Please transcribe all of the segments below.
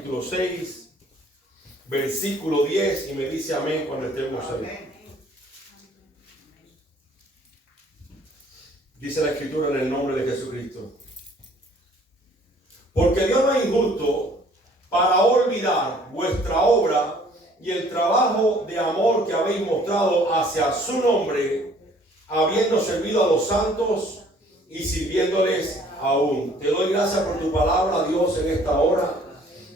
capítulo 6, versículo 10, y me dice amén cuando estemos ahí. Dice la Escritura en el nombre de Jesucristo. Porque Dios no es injusto para olvidar vuestra obra y el trabajo de amor que habéis mostrado hacia su nombre, habiendo servido a los santos y sirviéndoles aún. Te doy gracias por tu palabra, Dios, en esta hora.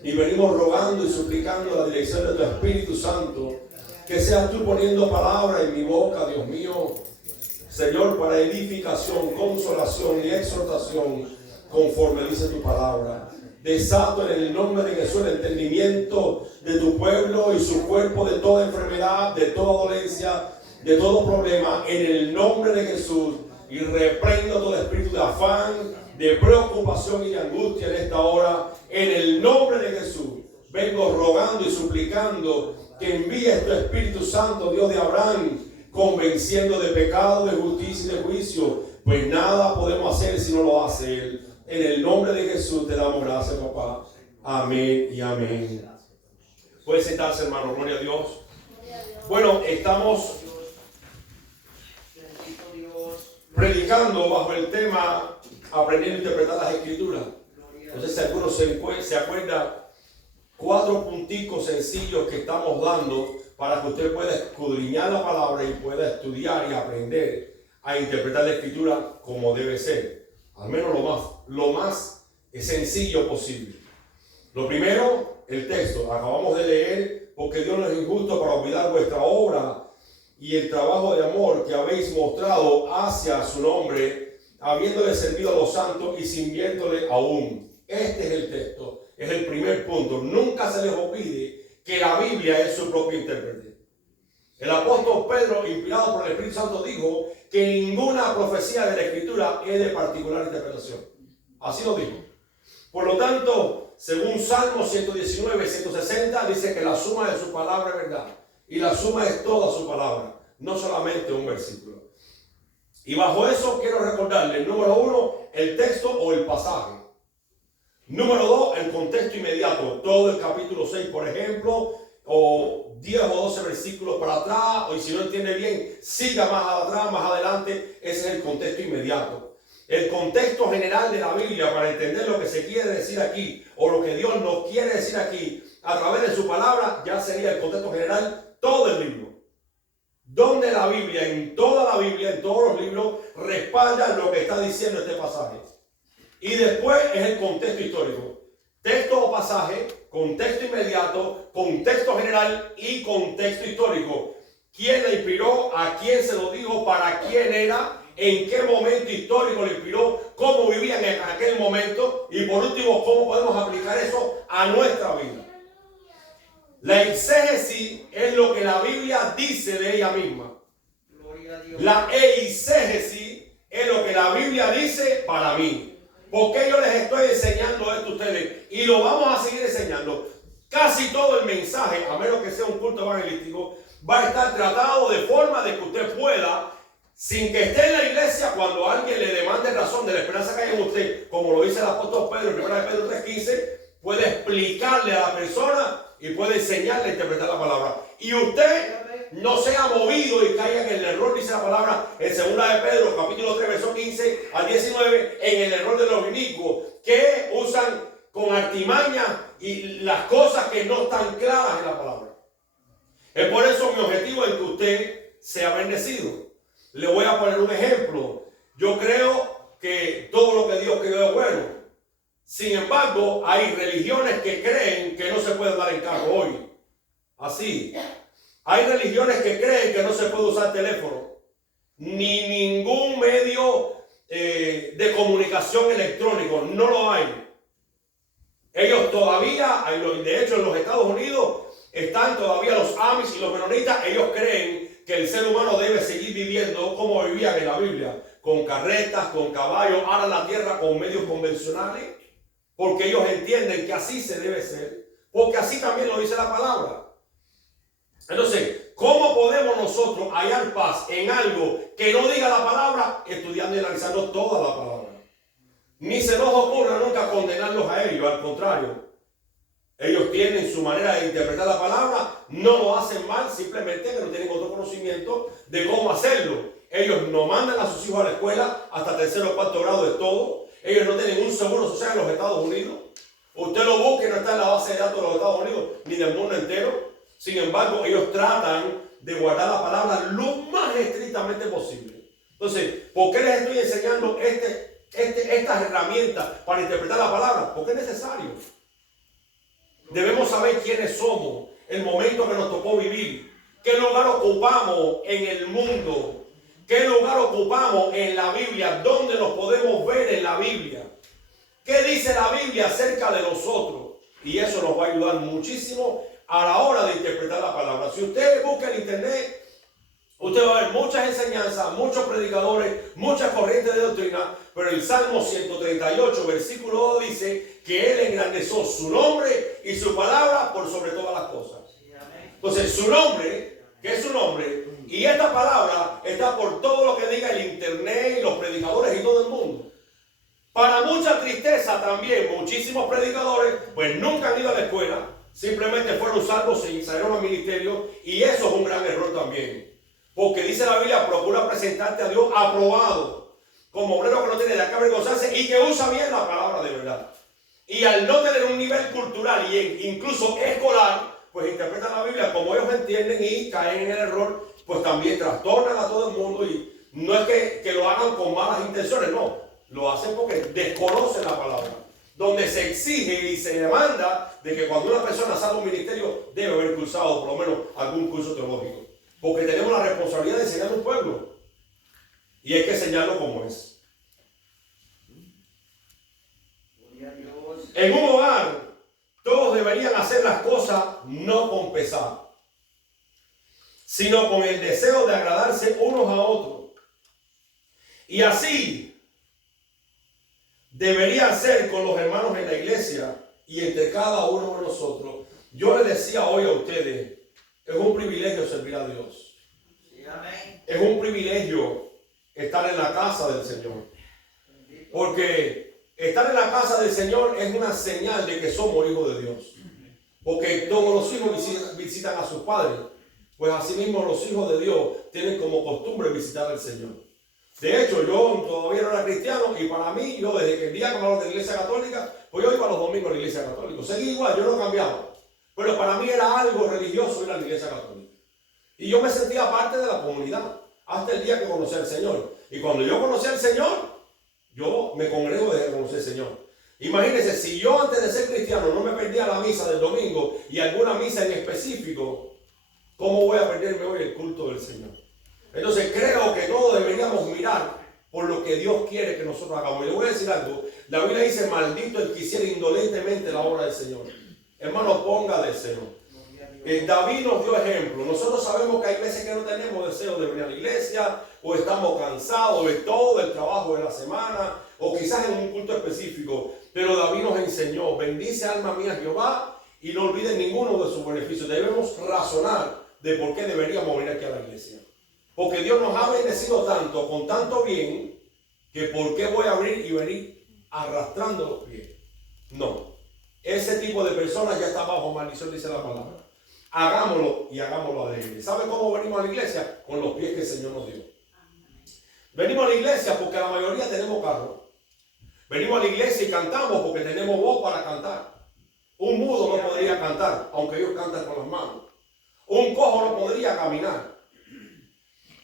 Y venimos rogando y suplicando la dirección de tu Espíritu Santo. Que seas tú poniendo palabra en mi boca, Dios mío. Señor, para edificación, consolación y exhortación, conforme dice tu palabra. Desato en el nombre de Jesús el entendimiento de tu pueblo y su cuerpo de toda enfermedad, de toda dolencia, de todo problema, en el nombre de Jesús. Y reprendo todo espíritu de afán, de preocupación y de angustia en esta hora, en el nombre de Jesús. Vengo rogando y suplicando que envíes tu Espíritu Santo, Dios de Abraham, convenciendo de pecado, de justicia y de juicio, pues nada podemos hacer si no lo hace Él. En el nombre de Jesús te damos gracias, papá. Amén y amén. Puede sentarse, hermano. Gloria a Dios. Bueno, estamos predicando bajo el tema aprendiendo a interpretar las Escrituras. No sé si alguno se acuerda 4 punticos sencillos que estamos dando para que usted pueda escudriñar la palabra y pueda estudiar y aprender a interpretar la Escritura como debe ser. Al menos lo más sencillo posible. Lo primero, el texto. Acabamos de leer: porque Dios no es injusto para olvidar vuestra obra y el trabajo de amor que habéis mostrado hacia su nombre, habiéndole servido a los santos y sirviéndole aún. Este es el texto, es el primer punto. Nunca se les olvide que la Biblia es su propio intérprete. El apóstol Pedro, inspirado por el Espíritu Santo, dijo que ninguna profecía de la Escritura es de particular interpretación. Así lo dijo. Por lo tanto, según Salmo 119, 160, dice que la suma de su palabra es verdad. Y la suma es toda su palabra, no solamente un versículo. Y bajo eso quiero recordarle, número 1, el texto o el pasaje. Número 2, el contexto inmediato. Todo el capítulo 6, por ejemplo, o 10 o 12 versículos para atrás, o si no entiende bien, siga más atrás, más adelante. Ese es el contexto inmediato. El contexto general de la Biblia, para entender lo que se quiere decir aquí, o lo que Dios nos quiere decir aquí, a través de su palabra, ya sería el contexto general. Todo el libro, donde la Biblia, en toda la Biblia, en todos los libros, respalda lo que está diciendo este pasaje. Y después es el contexto histórico. Texto o pasaje, contexto inmediato, contexto general y contexto histórico. ¿Quién le inspiró? ¿A quién se lo dijo? ¿Para quién era? ¿En qué momento histórico le inspiró? ¿Cómo vivían en aquel momento? Y por último, ¿cómo podemos aplicar eso a nuestra vida? La exégesis es lo que la Biblia dice de ella misma. La eisegesis es lo que la Biblia dice para mí. ¿Por qué yo les estoy enseñando esto a ustedes? Y lo vamos a seguir enseñando. Casi todo el mensaje, a menos que sea un culto evangelístico, va a estar tratado de forma de que usted pueda, sin que esté en la iglesia, cuando alguien le demande razón de la esperanza que hay en usted, como lo dice el apóstol Pedro en 1 Pedro 3:15, puede explicarle a la persona y puede enseñarle a interpretar la palabra. Y usted no sea movido y caiga en el error, dice la palabra en 2 de Pedro, capítulo 3, versos 15 al 19, en el error de los inicuos, que usan con artimaña y las cosas que no están claras en la palabra. Es por eso mi objetivo es que usted sea bendecido. Le voy a poner un ejemplo. Yo creo que todo lo que Dios creó es bueno. Sin embargo, hay religiones que creen que no se puede dar en carro hoy. Así. Hay religiones que creen que no se puede usar teléfono. Ni ningún medio de comunicación electrónico. No lo hay. Ellos todavía, de hecho en los Estados Unidos, están todavía los Amish y los menonitas. Ellos creen que el ser humano debe seguir viviendo como vivían en la Biblia. Con carretas, con caballos, aran la tierra con medios convencionales. Porque ellos entienden que así se debe ser, porque así también lo dice la palabra. Entonces, ¿cómo podemos nosotros hallar paz en algo que no diga la palabra? Estudiando y analizando toda la palabra. Ni se nos ocurra nunca condenarlos a ellos, al contrario. Ellos tienen su manera de interpretar la palabra, no lo hacen mal, simplemente que no tienen otro conocimiento de cómo hacerlo. Ellos no mandan a sus hijos a la escuela hasta tercero o cuarto grado de todo. Ellos no tienen un seguro social en los Estados Unidos. Usted lo busque, no está en la base de datos de los Estados Unidos ni del mundo entero. Sin embargo, ellos tratan de guardar la palabra lo más estrictamente posible. Entonces, ¿por qué les estoy enseñando estas herramientas para interpretar la palabra? Porque es necesario. Debemos saber quiénes somos, el momento que nos tocó vivir, qué lugar ocupamos en el mundo, qué lugar ocupamos en la Biblia, dónde nos podemos ver en la Biblia, qué dice la Biblia acerca de nosotros. Y eso nos va a ayudar muchísimo a la hora de interpretar la palabra. Si usted busca en internet, usted va a ver muchas enseñanzas, muchos predicadores, muchas corrientes de doctrina, pero el Salmo 138, versículo 2 dice que Él engrandeció su nombre y su palabra por sobre todas las cosas. Entonces, su nombre, ¿qué es su nombre? Y esta palabra está por todo lo que diga el internet y los predicadores y todo el mundo. Para mucha tristeza también, muchísimos predicadores, pues nunca han ido a la escuela, simplemente fueron salvos y salieron al ministerio, y eso es un gran error también. Porque dice la Biblia, procura presentarte a Dios aprobado, como obrero que no tiene de qué avergonzarse y que usa bien la palabra de verdad. Y al no tener un nivel cultural e incluso escolar, pues interpretan la Biblia como ellos entienden y caen en el error, pues también trastornan a todo el mundo. Y no es que lo hagan con malas intenciones, no, lo hacen porque desconocen la palabra. Donde se exige y se demanda de que cuando una persona sale a un ministerio debe haber cursado por lo menos algún curso teológico. Porque tenemos la responsabilidad de enseñar a un pueblo. Y hay que enseñarlo como es. En un hogar, todos deberían hacer las cosas no con pesar, sino con el deseo de agradarse unos a otros. Y así debería ser con los hermanos en la iglesia y entre cada uno de nosotros. Yo les decía hoy a ustedes, es un privilegio servir a Dios. Sí, amén. Es un privilegio estar en la casa del Señor. Porque estar en la casa del Señor es una señal de que somos hijos de Dios. Porque todos los hijos visitan a sus padres. Pues así mismo los hijos de Dios tienen como costumbre visitar al Señor. De hecho, yo todavía no era cristiano y para mí, yo desde que el día que me hablo de la iglesia católica, pues yo iba los domingos a la iglesia católica. Seguí igual, yo no cambiaba. Pero para mí era algo religioso ir a la iglesia católica. Y yo me sentía parte de la comunidad hasta el día que conocí al Señor. Y cuando yo conocí al Señor, yo me congrego desde que conocí al Señor. Imagínense, si yo antes de ser cristiano no me perdía la misa del domingo y alguna misa en específico, ¿cómo voy a perderme hoy el culto del Señor? Entonces creo que todos deberíamos mirar por lo que Dios quiere que nosotros hagamos. Y le voy a decir algo. La Biblia dice, maldito el que hiciera indolentemente la obra del Señor. Hermano, ponga deseo. David nos dio ejemplo. Nosotros sabemos que hay veces que no tenemos deseo de venir a la iglesia, o estamos cansados de todo el trabajo de la semana, o quizás en un culto específico. Pero David nos enseñó, bendice alma mía Jehová y no olviden ninguno de sus beneficios. Debemos razonar de por qué deberíamos venir aquí a la iglesia. Porque Dios nos ha bendecido tanto, con tanto bien, que por qué voy a abrir y venir arrastrando los pies. No. Ese tipo de personas ya está bajo maldición, dice la palabra. Hagámoslo y hagámoslo alegre. ¿Sabe cómo venimos a la iglesia? Con los pies que el Señor nos dio. Venimos a la iglesia porque la mayoría tenemos carro. Venimos a la iglesia y cantamos porque tenemos voz para cantar. Un mudo no podría cantar, aunque ellos cantan con las manos. Un cojo no podría caminar.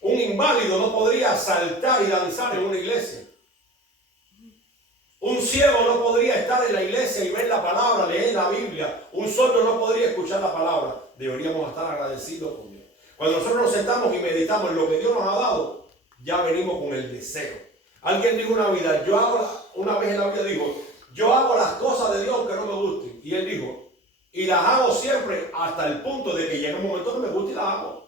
Un inválido no podría saltar y danzar en una iglesia. Un ciego no podría estar en la iglesia y ver la palabra, leer la Biblia. Un sordo no podría escuchar la palabra. Deberíamos estar agradecidos con Dios. Cuando nosotros nos sentamos y meditamos en lo que Dios nos ha dado, ya venimos con el deseo. Alguien dijo una vez en la vida dijo, yo hago las cosas de Dios que no me gusten. Y él dijo, y las hago siempre hasta el punto de que llega un momento que me gusta y las hago.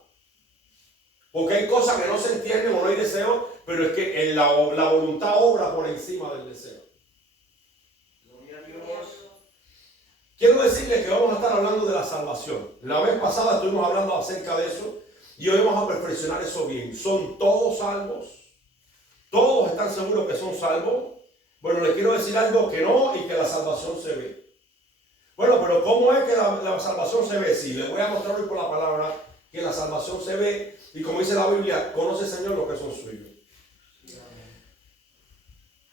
Porque hay cosas que no se entienden o no hay deseo, pero es que en la voluntad obra por encima del deseo. Quiero decirles que vamos a estar hablando de la salvación. La vez pasada estuvimos hablando acerca de eso y hoy vamos a perfeccionar eso bien. ¿Son todos salvos? ¿Todos están seguros que son salvos? Bueno, les quiero decir algo que no y que la salvación se ve. Bueno, pero ¿cómo es que la salvación se ve? Sí, les voy a mostrar hoy por la palabra que la salvación se ve. Y como dice la Biblia, conoce el Señor los que son suyos.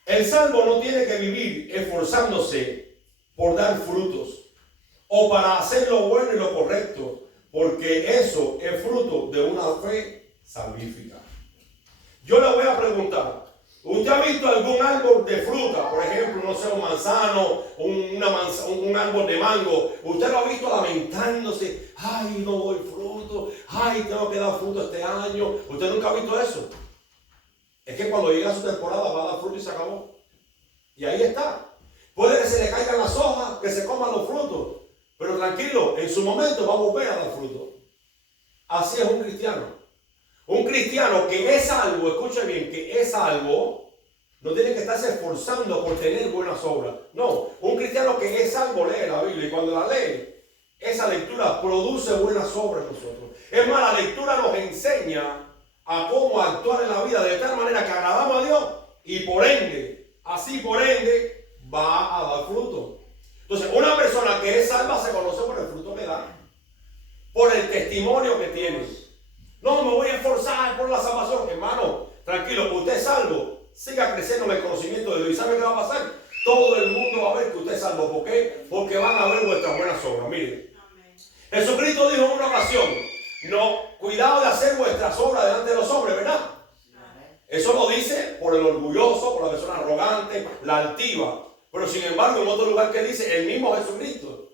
El salvo no tiene que vivir esforzándose por dar frutos o para hacer lo bueno y lo correcto, porque eso es fruto de una fe salvífica. Yo le voy a preguntar, ¿usted ha visto algún árbol de fruta? Por ejemplo, no sé, un manzano, un árbol de mango. ¿Usted lo ha visto lamentándose? Ay, no doy fruto. Ay, tengo que dar fruto este año. ¿Usted nunca ha visto eso? Es que cuando llega su temporada va a dar fruto y se acabó. Y ahí está. Puede que se le caigan las hojas, que se coman los frutos. Pero tranquilo, en su momento va a volver a dar fruto. Así es un cristiano. Un cristiano que es salvo, escuche bien, que es salvo, no tiene que estarse esforzando por tener buenas obras. No, un cristiano que es salvo lee la Biblia y cuando la lee, esa lectura produce buenas obras en nosotros. Es más, la lectura nos enseña a cómo actuar en la vida de tal manera que agradamos a Dios y por ende, así por ende, va a dar fruto. Entonces, una persona que es salva se conoce por el fruto que da, por el testimonio que tiene. No, me voy a esforzar por la salvación. Hermano, tranquilo, usted es salvo. Siga creciendo en el conocimiento de Dios. ¿Y sabe qué va a pasar? Todo el mundo va a ver que usted es salvo. ¿Por qué? Porque van a ver vuestras buenas obras. Mire, Jesucristo dijo en una ocasión, no, cuidado de hacer vuestras obras delante de los hombres, ¿verdad? Eso lo dice por el orgulloso, por la persona arrogante, la altiva. Pero sin embargo, en otro lugar que dice, el mismo Jesucristo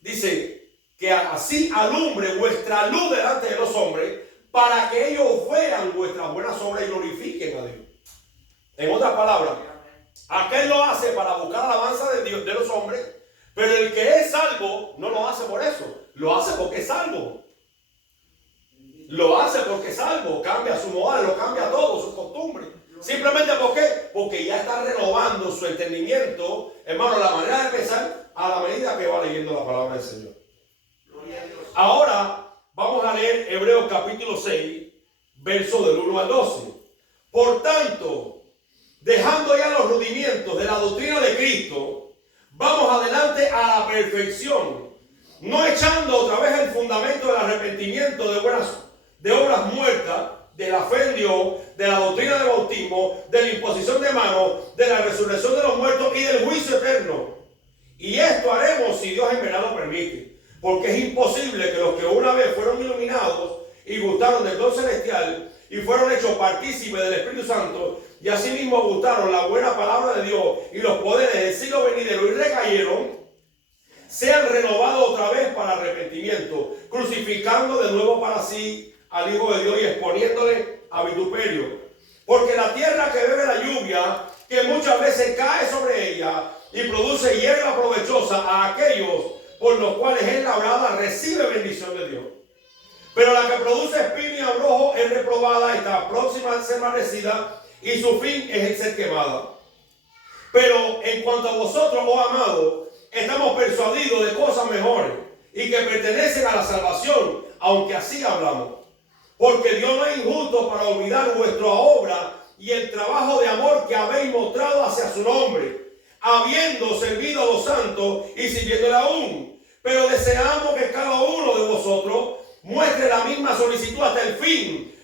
dice que así alumbre vuestra luz delante de los hombres para que ellos vean vuestras buenas obras y glorifiquen a Dios. En otras palabras, aquel lo hace para buscar alabanza de Dios, de los hombres, pero el que es salvo no lo hace por eso, lo hace porque es salvo. Lo hace porque es salvo, cambia su moral, lo cambia todo, sus costumbres. Simplemente ¿por qué? Porque ya está renovando su entendimiento, hermano, la manera de pensar a la medida que va leyendo la palabra del Señor. Ahora vamos a leer Hebreos capítulo 6, versos del 1 al 12. Por tanto, dejando ya los rudimientos de la doctrina de Cristo, vamos adelante a la perfección, no echando otra vez el fundamento del arrepentimiento de obras muertas, de la fe en Dios, de la doctrina del bautismo, de la imposición de manos, de la resurrección de los muertos y del juicio eterno. Y esto haremos si Dios en verdad lo permite. Porque es imposible que los que una vez fueron iluminados y gustaron del don celestial y fueron hechos partícipes del Espíritu Santo y asimismo gustaron la buena palabra de Dios y los poderes del siglo venidero y recayeron, sean renovados otra vez para arrepentimiento, crucificando de nuevo para sí al Hijo de Dios y exponiéndole a vituperio. Porque la tierra que bebe la lluvia, que muchas veces cae sobre ella y produce hierba provechosa a aquellos por los cuales es labrada, recibe bendición de Dios. Pero la que produce espino y abrojo es reprobada, está próxima a ser maldecida y su fin es el ser quemada. Pero en cuanto a vosotros, oh amados, estamos persuadidos de cosas mejores y que pertenecen a la salvación, aunque así hablamos. Porque Dios no es injusto para olvidar vuestra obra y el trabajo de amor que habéis mostrado hacia su nombre, habiendo servido a los santos y sirviéndole aún. Pero deseamos que cada uno de vosotros muestre la misma solicitud hasta el fin,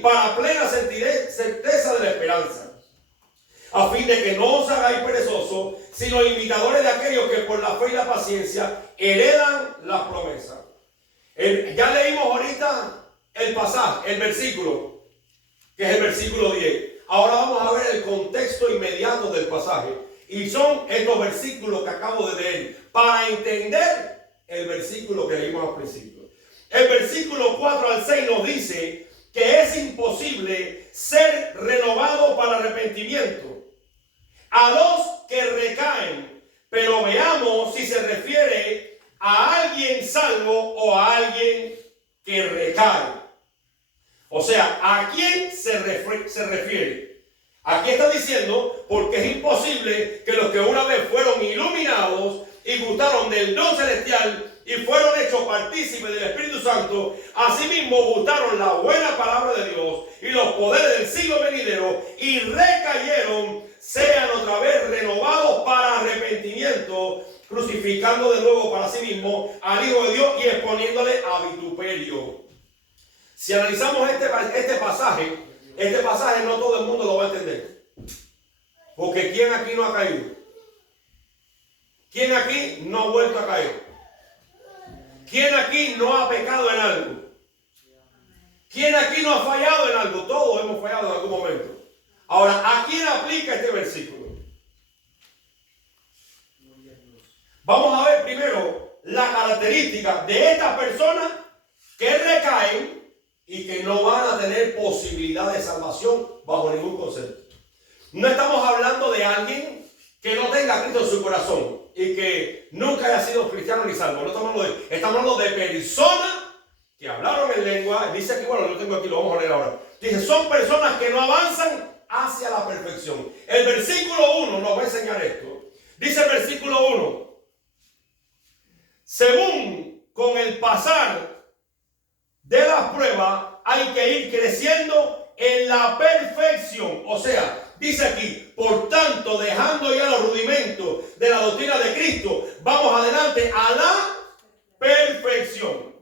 para plena certeza de la esperanza, a fin de que no os hagáis perezosos, sino imitadores de aquellos que por la fe y la paciencia heredan las promesas. Ya leímos ahorita el pasaje, el versículo, que es el versículo 10. Ahora vamos a ver el contexto inmediato del pasaje. Y son estos versículos que acabo de leer para entender el versículo que leímos al principio. El versículo 4 al 6 nos dice que es imposible ser renovado para arrepentimiento a los que recaen. Pero veamos si se refiere a alguien salvo o a alguien que recae. O sea, ¿a quién se refiere? Aquí está diciendo, porque es imposible que los que una vez fueron iluminados y gustaron del don celestial y fueron hechos partícipes del Espíritu Santo, asimismo gustaron la buena palabra de Dios y los poderes del siglo venidero y recayeron, sean otra vez renovados para arrepentimiento glorificando de nuevo para sí mismo al Hijo de Dios y exponiéndole a vituperio. Si analizamos este pasaje no todo el mundo lo va a entender. Porque ¿quién aquí no ha caído? ¿Quién aquí no ha vuelto a caer? ¿Quién aquí no ha pecado en algo? ¿Quién aquí no ha fallado en algo? Todos hemos fallado en algún momento. Ahora, ¿a quién aplica este versículo? Vamos a ver primero la característica de estas personas que recaen y que no van a tener posibilidad de salvación bajo ningún concepto. No estamos hablando de alguien que no tenga a Cristo en su corazón y que nunca haya sido cristiano ni salvo. No estamos hablando de personas que hablaron en lengua. Dice aquí, bueno, lo tengo aquí, lo vamos a leer ahora. Dice, son personas que no avanzan hacia la perfección. El versículo 1 nos va a enseñar esto. Dice el versículo 1. Según con el pasar de las pruebas hay que ir creciendo en la perfección. O sea, dice aquí, por tanto, dejando ya los rudimentos de la doctrina de Cristo, vamos adelante a la perfección.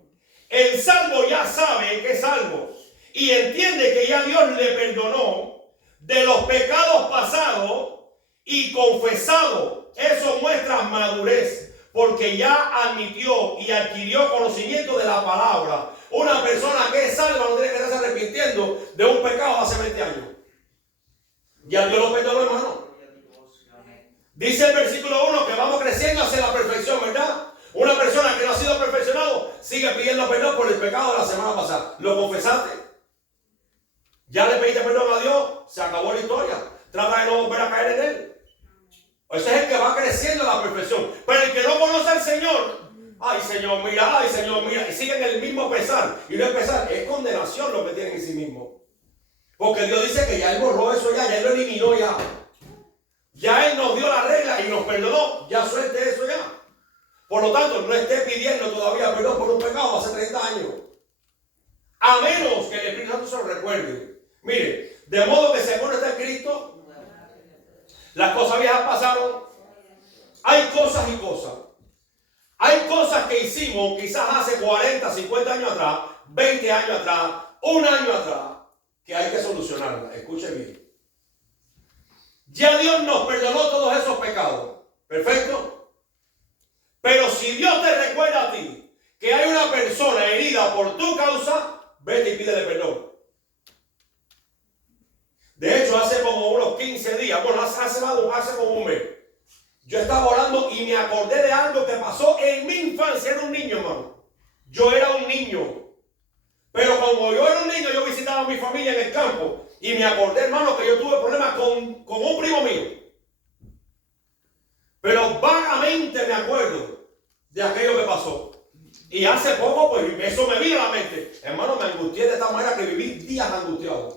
El salvo ya sabe que es salvo y entiende que ya Dios le perdonó de los pecados pasados y confesado. Eso muestra madurez, porque ya admitió y adquirió conocimiento de la palabra. Una persona que es salva no tiene que estarse arrepintiendo de un pecado de hace 20 años. Ya Dios lo perdonó, hermano. Dice el versículo 1 que vamos creciendo hacia la perfección, ¿verdad? Una persona que no ha sido perfeccionado sigue pidiendo perdón por el pecado de la semana pasada. ¿Lo confesaste? ¿Ya le pediste perdón a Dios? Se acabó la historia. Trata de no volver a caer en él. Ese es el que va creciendo a la perfección. Pero el que no conoce al Señor, ay Señor, mira, y siguen el mismo pesar. Y no es pesar, es condenación lo que tienen en sí mismo. Porque Dios dice que ya Él borró eso ya Él lo eliminó ya. Ya Él nos dio la regla y nos perdonó. Ya suelte eso ya. Por lo tanto, no esté pidiendo todavía perdón por un pecado hace 30 años. A menos que el Espíritu Santo se lo recuerde. Mire, de modo que según está escrito, las cosas viejas pasaron. Hay cosas y cosas. Hay cosas que hicimos quizás hace 40, 50 años atrás, 20 años atrás, un año atrás, que hay que solucionarlas. Escuche bien. Ya Dios nos perdonó todos esos pecados. ¿Perfecto? Pero si Dios te recuerda a ti que hay una persona herida por tu causa, vete y pídele perdón. De hecho, hace como unos 15 días, bueno, hace como un mes, yo estaba orando y me acordé de algo que pasó en mi infancia. Era un niño, hermano. Yo era un niño. Pero como yo era un niño, yo visitaba a mi familia en el campo. Y me acordé, hermano, que yo tuve problemas con un primo mío. Pero vagamente me acuerdo de aquello que pasó. Y hace poco, pues, eso me vino a la mente. Hermano, me angustié de esta manera que viví días angustiados.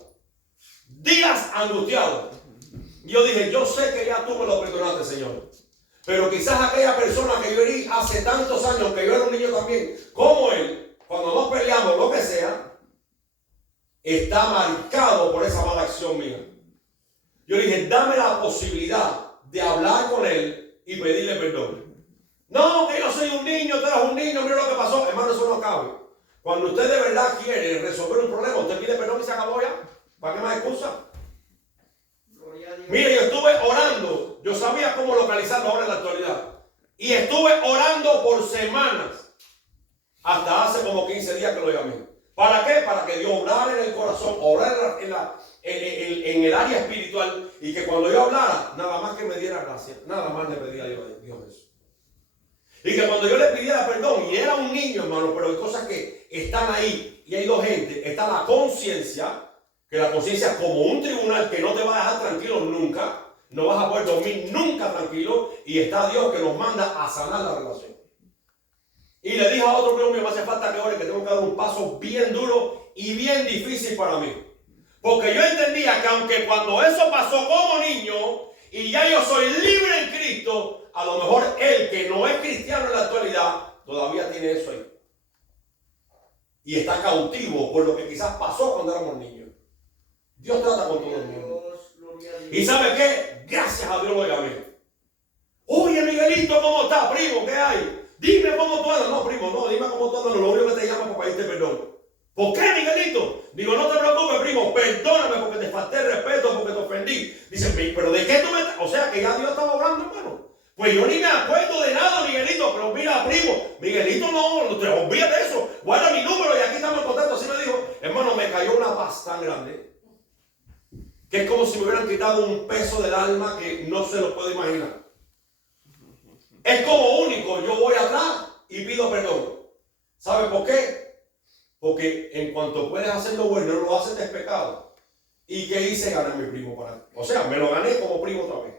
Días angustiados. Y yo dije, yo sé que ya tú me lo perdonaste, Señor. Pero quizás aquella persona que yo herí hace tantos años, que yo era un niño también, como él, cuando nos peleamos, lo que sea, está marcado por esa mala acción mía. Yo le dije, dame la posibilidad de hablar con él y pedirle perdón. No, que yo soy un niño, tú eres un niño, mira lo que pasó. Hermano, eso no cabe. Cuando usted de verdad quiere resolver un problema, usted pide perdón y se acabó ya. ¿Para qué más excusa? Mire, yo estuve orando. Yo sabía cómo localizarlo ahora en la actualidad. Y estuve orando por semanas. Hasta hace como 15 días que lo llamé. ¿Para qué? Para que Dios obrara en el corazón, obrara en el área espiritual. Y que cuando yo hablara, nada más que me diera gracia. Nada más le pedía yo a Dios eso. Y que cuando yo le pidiera perdón, y era un niño, hermano, pero hay cosas que están ahí. Y hay dos gente. Está la conciencia. Que la conciencia es como un tribunal que no te va a dejar tranquilo nunca. No vas a poder dormir nunca tranquilo. Y está Dios que nos manda a sanar la relación. Y le dije a otro primo mío, me hace falta que ore, que tengo que dar un paso bien duro y bien difícil para mí. Porque yo entendía que aunque cuando eso pasó como niño, y ya yo soy libre en Cristo, a lo mejor él que no es cristiano en la actualidad, todavía tiene eso ahí. Y está cautivo por lo que quizás pasó cuando éramos niños. Dios trata con todo el mundo. ¿Y sabe qué? Gracias a Dios lo llamé. Oye, Miguelito. Miguelito, ¿cómo está? Primo, ¿qué hay? Dime cómo tú andas. No, primo, no, dime cómo tú andas. Lo único que te llamo para pedirte perdón. ¿Por qué, Miguelito? Digo, no te preocupes, primo, perdóname porque te falté el respeto, porque te ofendí. Dice, pero ¿de qué tú me estás? O sea, que ya Dios estaba hablando, hermano. Pues yo ni me acuerdo de nada, Miguelito, pero mira, primo, Miguelito no te olvides de eso. Guarda mi número y aquí estamos en contacto. Así me dijo, hermano, me cayó una paz tan grande que es como si me hubieran quitado un peso del alma que no se lo puedo imaginar. Es como único, yo voy atrás y pido perdón. ¿Sabe por qué? Porque en cuanto puedes hacer lo bueno, lo haces de pecado. ¿Y qué hice? Ganar mi primo para ti. O sea, me lo gané como primo otra vez.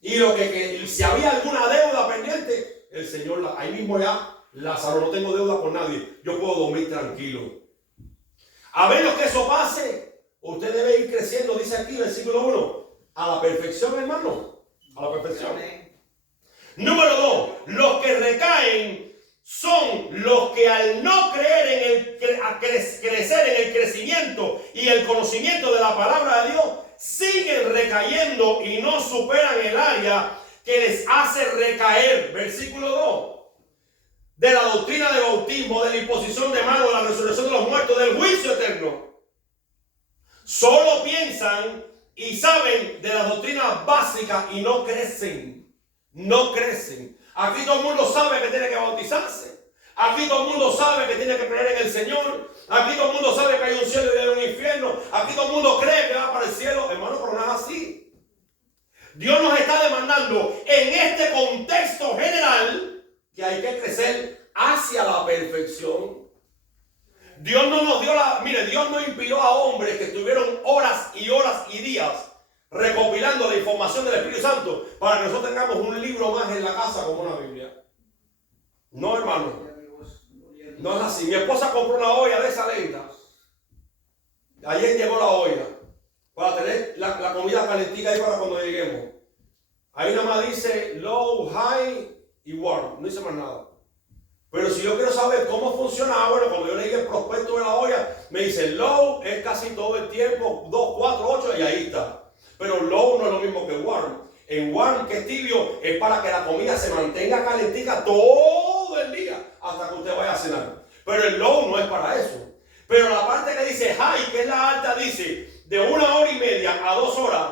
Y lo que si había alguna deuda pendiente, el Señor, ahí mismo ya, Lázaro, no tengo deuda con nadie. Yo puedo dormir tranquilo. A menos que eso pase, usted debe ir creciendo, dice aquí, versículo 1, a la perfección, hermano. A la perfección. Número 2, los que recaen son los que al no creer crecer en el crecimiento y el conocimiento de la palabra de Dios, siguen recayendo y no superan el área que les hace recaer. Versículo 2. De la doctrina de bautismo, de la imposición de manos, de la resurrección de los muertos, del juicio eterno. Solo piensan y saben de las doctrinas básicas y no crecen. No crecen. Aquí todo el mundo sabe que tiene que bautizarse. Aquí todo el mundo sabe que tiene que creer en el Señor. Aquí todo el mundo sabe que hay un cielo y hay un infierno. Aquí todo el mundo cree que va para el cielo. Hermano, pero no es así. Dios nos está demandando en este contexto general que hay que crecer hacia la perfección. Dios no nos dio mire, Dios no inspiró a hombres que estuvieron horas y horas y días recopilando la información del Espíritu Santo para que nosotros tengamos un libro más en la casa como una Biblia. No, hermano. No es así. Mi esposa compró una olla de esa lenta. Ayer llegó la olla para tener la comida calentita ahí para cuando lleguemos. Ahí nada más dice low, high y warm. No dice más nada. Pero si yo quiero saber cómo funciona, bueno, cuando yo leí el prospecto de la olla, me dice low es casi todo el tiempo, 2, 4, 8 y ahí está. Pero low no es lo mismo que warm. En warm, que es tibio, es para que la comida se mantenga calentica todo el día hasta que usted vaya a cenar. Pero el low no es para eso. Pero la parte que dice high, que es la alta, dice de 1 hora y media a 2 horas.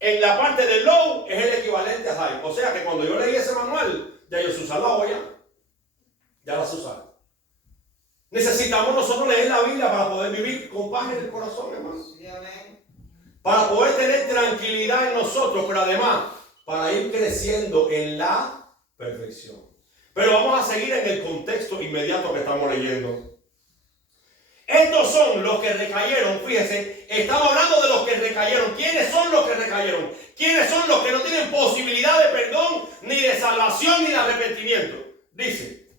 En la parte del low es el equivalente a high. O sea que cuando yo leí ese manual, ya yo sé usar la olla. Ya la sé usar. Necesitamos nosotros leer la Biblia para poder vivir con paz en el corazón, hermano. Para poder tener tranquilidad en nosotros, pero además para ir creciendo en la perfección. Pero vamos a seguir en el contexto inmediato que estamos leyendo. Estos son los que recayeron, fíjense, estamos hablando de los que recayeron. ¿Quiénes son los que recayeron? ¿Quiénes son los que no tienen posibilidad de perdón, ni de salvación, ni de arrepentimiento? Dice,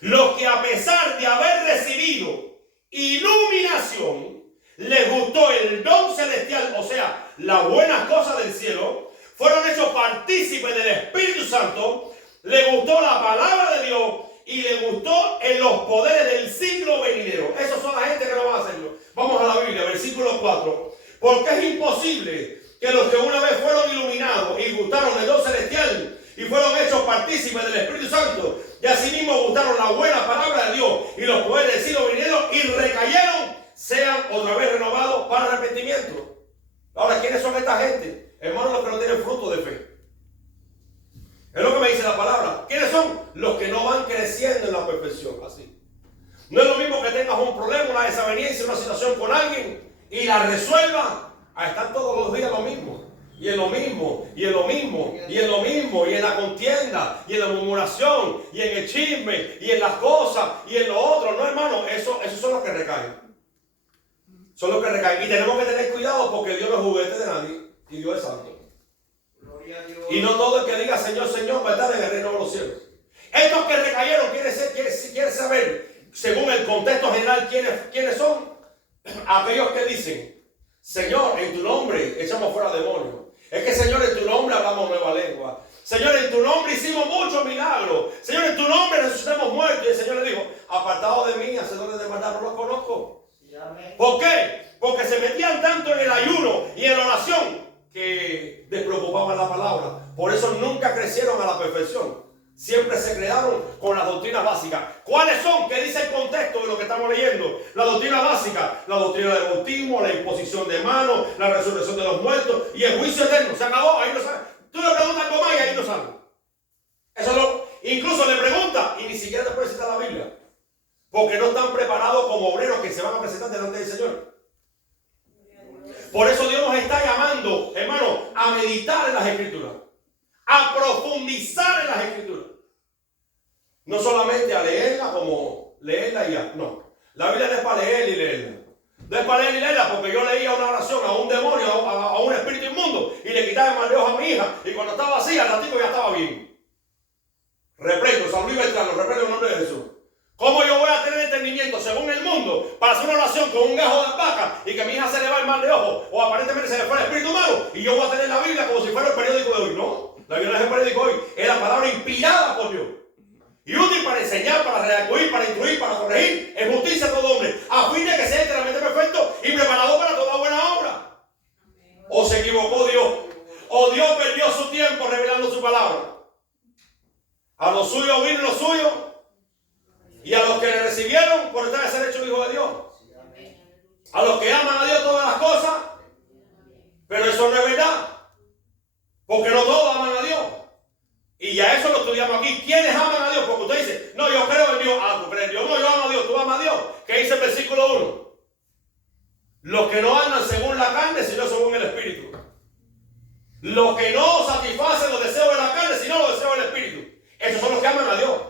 los que a pesar de haber recibido iluminación, les gustó el don celestial, o sea, las buenas cosas del cielo, fueron hechos partícipes del Espíritu Santo, les gustó la palabra de Dios y les gustó en los poderes del siglo venidero. Esos son la gente que no van a hacerlo. Vamos a la Biblia, versículo 4. Porque es imposible que los que una vez fueron iluminados y gustaron del don celestial y fueron hechos partícipes del Espíritu Santo y asimismo gustaron la buena palabra de Dios y los poderes del siglo venidero y recayeron, sean otra vez renovados para arrepentimiento. Ahora, ¿quiénes son esta gente? Hermanos, los que no tienen fruto de fe. Es lo que me dice la palabra. ¿Quiénes son? Los que no van creciendo en la perfección. Así. No es lo mismo que tengas un problema, una desaveniencia, una situación con alguien y la resuelvas a estar todos los días lo mismo. Y en lo mismo, y en lo mismo, y en lo mismo, y en la contienda, y en la murmuración, y en el chisme, y en las cosas, y en lo otro. No, hermano, esos son los que recaen. Son los que recaen. Y tenemos que tener cuidado porque Dios no es juguete de nadie. Y Dios es santo. Y no todo el que diga Señor, Señor, va a estar en el reino de los cielos. Estos que recayeron, quiere saber, según el contexto general, quiénes son. Aquellos que dicen, Señor, en tu nombre echamos fuera demonios. Es que, Señor, en tu nombre hablamos nueva lengua. Señor, en tu nombre hicimos muchos milagros. Señor, en tu nombre resucitamos muertos. Y el Señor le dijo, apartado de mí, hacedores de maldad, no los conozco. ¿Por qué? Porque se metían tanto en el ayuno y en la oración que despreocupaban la palabra. Por eso nunca crecieron a la perfección. Siempre se quedaron con las doctrinas básicas. ¿Cuáles son? ¿Qué dice el contexto de lo que estamos leyendo? La doctrina básica, la doctrina del bautismo, la imposición de manos, la resurrección de los muertos y el juicio eterno. Se acabó, ahí no sale. Tú le preguntas algo más y ahí no sale. Eso no. Incluso le pregunta y ni siquiera te puede citar la Biblia. Porque no están preparados como obreros que se van a presentar delante del Señor. Por eso Dios nos está llamando, hermano, a meditar en las Escrituras. A profundizar en las Escrituras. No solamente a leerla como leerla y ya. No. La Biblia no es para leer y leerla. No es para leer y leerla porque yo leía una oración a un demonio, a un espíritu inmundo y le quitaba el mal de ojo a mi hija. Y cuando estaba así, al ratico ya estaba bien. Reprendo, San Luis Beltrán, reprendo en el nombre de Jesús. ¿Cómo yo voy a tener entendimiento según el mundo para hacer una oración con un gajo de alpaca y que mi hija se le va el mal de ojo o aparentemente se le fue el espíritu malo y yo voy a tener la Biblia como si fuera el periódico de hoy? No, la Biblia no es el periódico de hoy, es la palabra inspirada por Dios y útil para enseñar, para redarguir, para instruir, para corregir en justicia a todo hombre, a fin de que sea enteramente perfecto y preparado para toda buena obra. ¿O se equivocó Dios? ¿O Dios perdió su tiempo revelando su palabra? A los suyos vino lo suyo. Y a los que le recibieron por estar de ser hecho hijo de Dios. A los que aman a Dios todas las cosas. Pero eso no es verdad. Porque no todos aman a Dios. Y ya eso lo estudiamos aquí. ¿Quiénes aman a Dios? Porque usted dice, no, yo creo en Dios. Ah, tú crees en Dios. No, yo amo a Dios. Tú amas a Dios. ¿Qué dice el versículo 1? Los que no andan según la carne, sino según el Espíritu. Los que no satisfacen los deseos de la carne, sino los deseos del Espíritu. Esos son los que aman a Dios.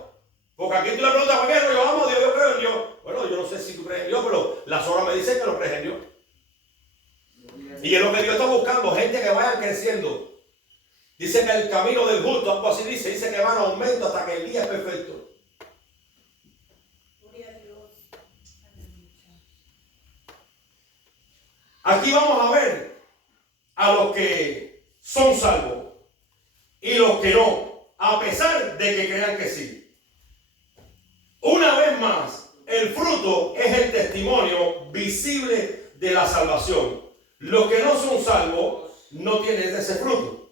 Porque aquí tú le preguntas a Pablo, yo amo a Dios, yo creo en Dios. Bueno, yo no sé si tú crees en Dios, pero las obras me dicen que lo crees en Dios. Y es lo que Dios está buscando, gente que vaya creciendo. Dice que el camino del justo, algo así dice que van a aumento hasta que el día es perfecto. Aquí vamos a ver a los que son salvos y los que no, a pesar de que crean que sí. Una vez más, el fruto es el testimonio visible de la salvación. Los que no son salvos no tienen ese fruto.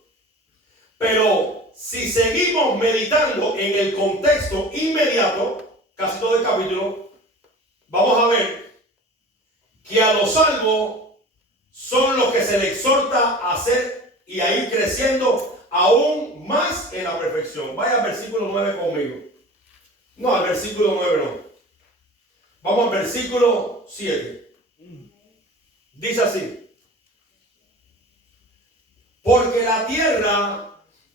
Pero si seguimos meditando en el contexto inmediato, casi todo el capítulo, vamos a ver que a los salvos son los que se les exhorta a hacer y a ir creciendo aún más en la perfección. Vaya al versículo 9 conmigo. No, al versículo 9 no. Vamos al versículo 7. Dice así. Porque la tierra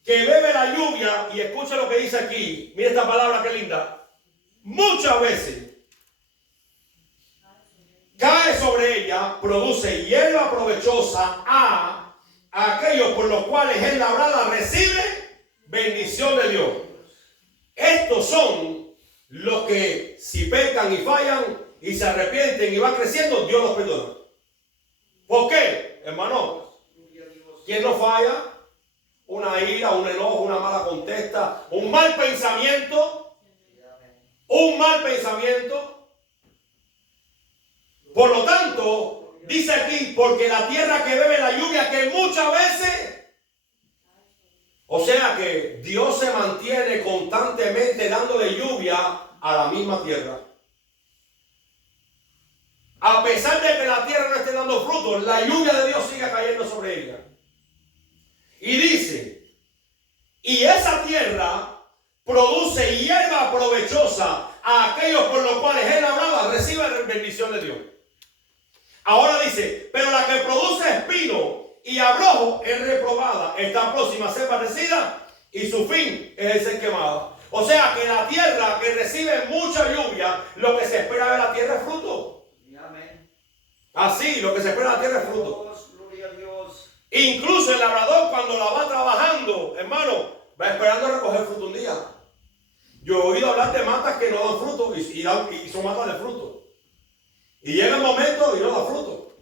que bebe la lluvia, y escucha lo que dice aquí, mira esta palabra que linda, muchas veces cae sobre ella, produce hierba provechosa a aquellos por los cuales es labrada, recibe bendición de Dios. Estos son los que si pecan y fallan y se arrepienten y van creciendo, Dios los perdona. ¿Por qué, hermano? ¿Quién no falla? Una ira, un enojo, una mala contesta, un mal pensamiento. Un mal pensamiento. Por lo tanto, dice aquí, porque la tierra que bebe la lluvia, que muchas veces... O sea que Dios se mantiene constantemente dándole lluvia a la misma tierra. A pesar de que la tierra no esté dando frutos, la lluvia de Dios sigue cayendo sobre ella. Y dice, y esa tierra produce hierba provechosa a aquellos por los cuales es labrada, recibe la bendición de Dios. Ahora dice, pero la que produce espino y abrojo es reprobada, está próxima a ser parecida y su fin es el ser quemada. O sea que la tierra que recibe mucha lluvia, lo que se espera de la tierra es fruto. Así, lo que se espera de la tierra es fruto. Gloria a Dios. Incluso el labrador cuando la va trabajando, hermano, va esperando a recoger fruto un día. Yo he oído hablar de matas que no dan fruto y son matas de fruto. Y llega el momento y no da fruto.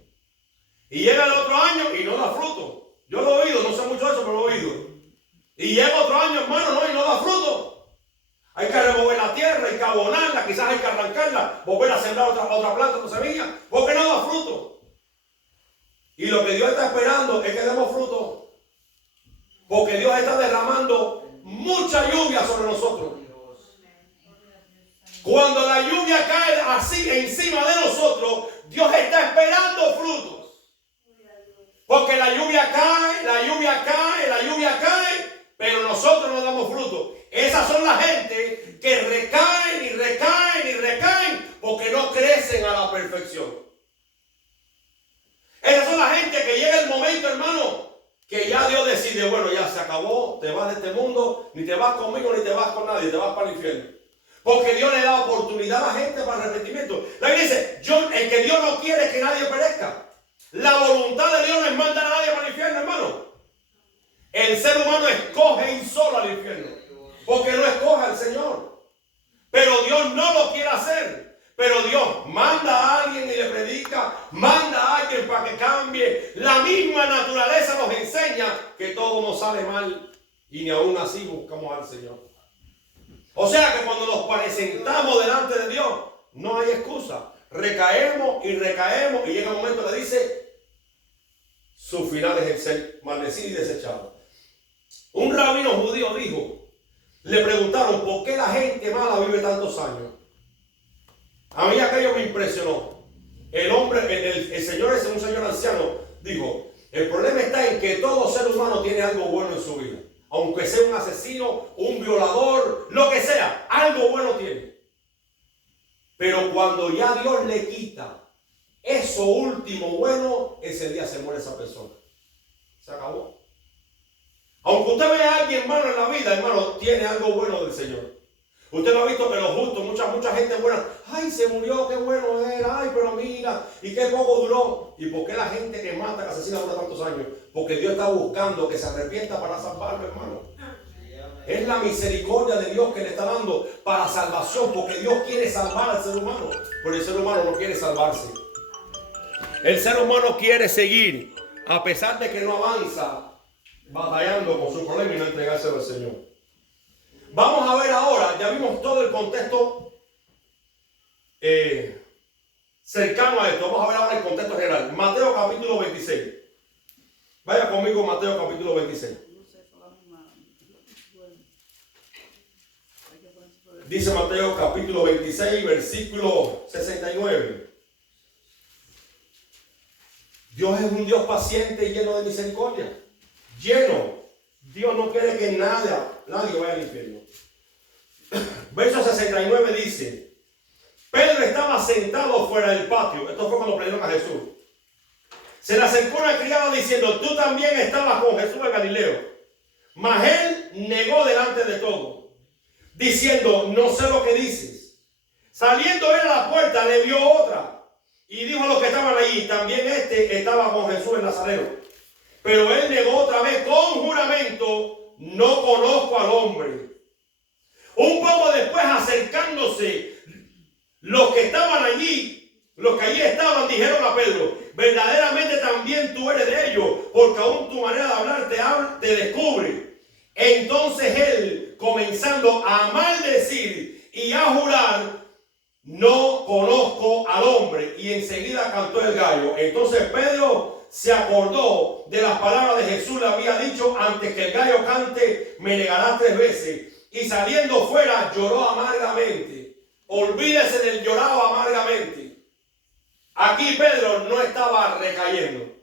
Y llega el otro año y no da fruto. Yo lo he oído, no sé mucho de eso, pero lo he oído. Y llega otro año, hermano, no, y no da fruto. Hay que remover la tierra, hay que abonarla, quizás hay que arrancarla, volver a sembrar otra planta, otra semilla, porque no da fruto. Y lo que Dios está esperando es que demos fruto. Porque Dios está derramando mucha lluvia sobre nosotros. Cuando la lluvia cae así encima de nosotros, Dios está esperando frutos. Porque la lluvia cae, la lluvia cae, la lluvia cae, pero nosotros no damos fruto. Esas son la gente que recaen y recaen y recaen porque no crecen a la perfección. Esas son la gente que llega el momento, hermano, que ya Dios decide, bueno, ya se acabó, te vas de este mundo, ni te vas conmigo, ni te vas con nadie, te vas para el infierno. Porque Dios le da oportunidad a la gente para arrepentimiento. La Biblia dice, el que Dios no quiere es que nadie perezca. La voluntad de Dios no es mandar a nadie para el infierno, hermano. El ser humano escoge ir solo al infierno, porque no escoge al Señor. Pero Dios no lo quiere hacer. Pero Dios manda a alguien y le predica, manda a alguien para que cambie. La misma naturaleza nos enseña que todo nos sale mal y ni aún así buscamos al Señor. O sea que cuando nos presentamos delante de Dios, no hay excusa. Recaemos y recaemos y llega un momento que dice, su final es el ser maldecido y desechado. Un rabino judío dijo, le preguntaron por qué la gente mala vive tantos años. A mí aquello me impresionó. El señor ese, un señor anciano, dijo, el problema está en que todo ser humano tiene algo bueno en su vida. Aunque sea un asesino, un violador, lo que sea, algo bueno tiene. Pero cuando ya Dios le quita eso último bueno, ese día se muere esa persona. Se acabó. Aunque usted vea a alguien malo en la vida, hermano, tiene algo bueno del Señor. Usted lo ha visto que los justos, mucha gente buena, ay, se murió, qué bueno era, ay, pero mira, y qué poco duró. ¿Y por qué la gente que mata, que asesina dura tantos años? Porque Dios está buscando que se arrepienta para salvarlo, hermano. Es la misericordia de Dios que le está dando para salvación, porque Dios quiere salvar al ser humano, pero el ser humano no quiere salvarse. El ser humano quiere seguir, a pesar de que no avanza, batallando con su problema y no entregárselo al Señor. Vamos a ver ahora, ya vimos todo el contexto cercano a esto. Vamos a ver ahora el contexto general. Mateo capítulo 26. Vaya conmigo, Mateo capítulo 26. Dice Mateo capítulo 26, versículo 69. Dios es un Dios paciente y lleno de misericordia. Lleno. Dios no quiere que nadie vaya al infierno. Verso 69 dice, Pedro estaba sentado fuera del patio. Esto fue cuando prendieron a Jesús. Se le acercó una criada diciendo, tú también estabas con Jesús en Galileo. Mas él negó delante de todo, diciendo, no sé lo que dices. Saliendo él a la puerta, le dio otra y dijo a los que estaban allí, también este estaba con Jesús en Nazareno. Pero él negó otra vez con juramento, no conozco al hombre. Un poco después, acercándose, los que estaban allí, los que allí estaban, dijeron a Pedro, verdaderamente también tú eres de ellos, porque aún tu manera de hablar te descubre. Entonces él, comenzando a maldecir y a jurar, no conozco al hombre. Y enseguida cantó el gallo. Entonces Pedro se acordó de las palabras de Jesús, le había dicho, antes que el gallo cante, me negarás 3 veces. Y saliendo fuera, lloró amargamente. Olvídese del llorado amargamente. Aquí Pedro no estaba recayendo.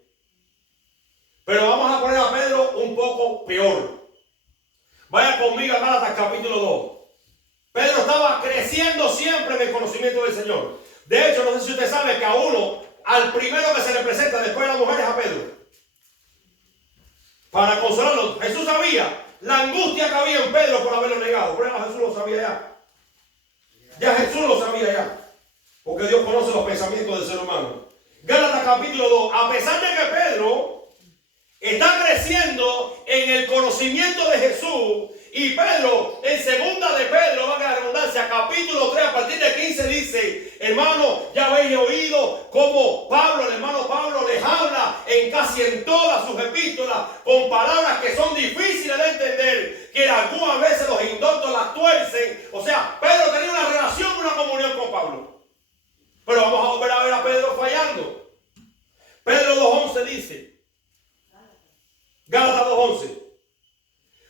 Pero vamos a poner a Pedro un poco peor. Vaya conmigo a Gálatas capítulo 2. Pedro estaba creciendo siempre en el conocimiento del Señor. De hecho, no sé si usted sabe que a uno, al primero que se le presenta después de las mujeres, a Pedro, para consolarlo. Jesús sabía la angustia que había en Pedro por haberlo negado. Por eso Jesús lo sabía ya. Ya Jesús lo sabía ya. Porque Dios conoce los pensamientos del ser humano. Gálatas capítulo 2. A pesar de que Pedro está creciendo en el conocimiento de Jesús, y Pedro, en segunda de Pedro, valga la redundancia, capítulo 3, a partir de 15 dice, hermano, ya habéis oído cómo Pablo, el hermano Pablo, les habla casi en todas sus epístolas, con palabras que son difíciles de entender, que algunas veces los indoctos las tuercen. O sea, Pedro tenía una relación, una comunión con Pablo. Pero vamos a volver a ver a Pedro fallando. Pedro 2.11 dice, Gálatas 2.11,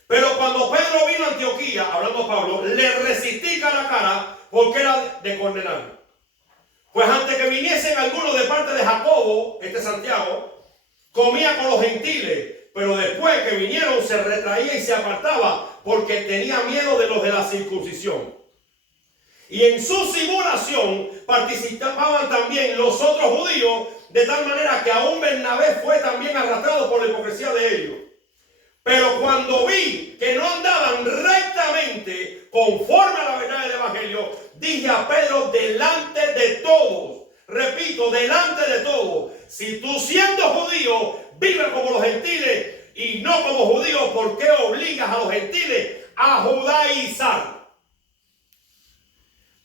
Pero cuando Pedro vino a Antioquía, hablando Pablo, le resistí cara a cara porque era de condenar. Pues antes que viniesen algunos de parte de Jacobo, Santiago, comía con los gentiles, pero después que vinieron se retraía y se apartaba porque tenía miedo de los de la circuncisión. Y en su simulación participaban también los otros judíos, de tal manera que aún Bernabé fue también arrastrado por la hipocresía de ellos. Pero cuando vi que no andaban rectamente conforme a la verdad del evangelio, dije a Pedro delante de todos, repito, delante de todos: si tú siendo judío vives como los gentiles y no como judíos, ¿por qué obligas a los gentiles a judaizar?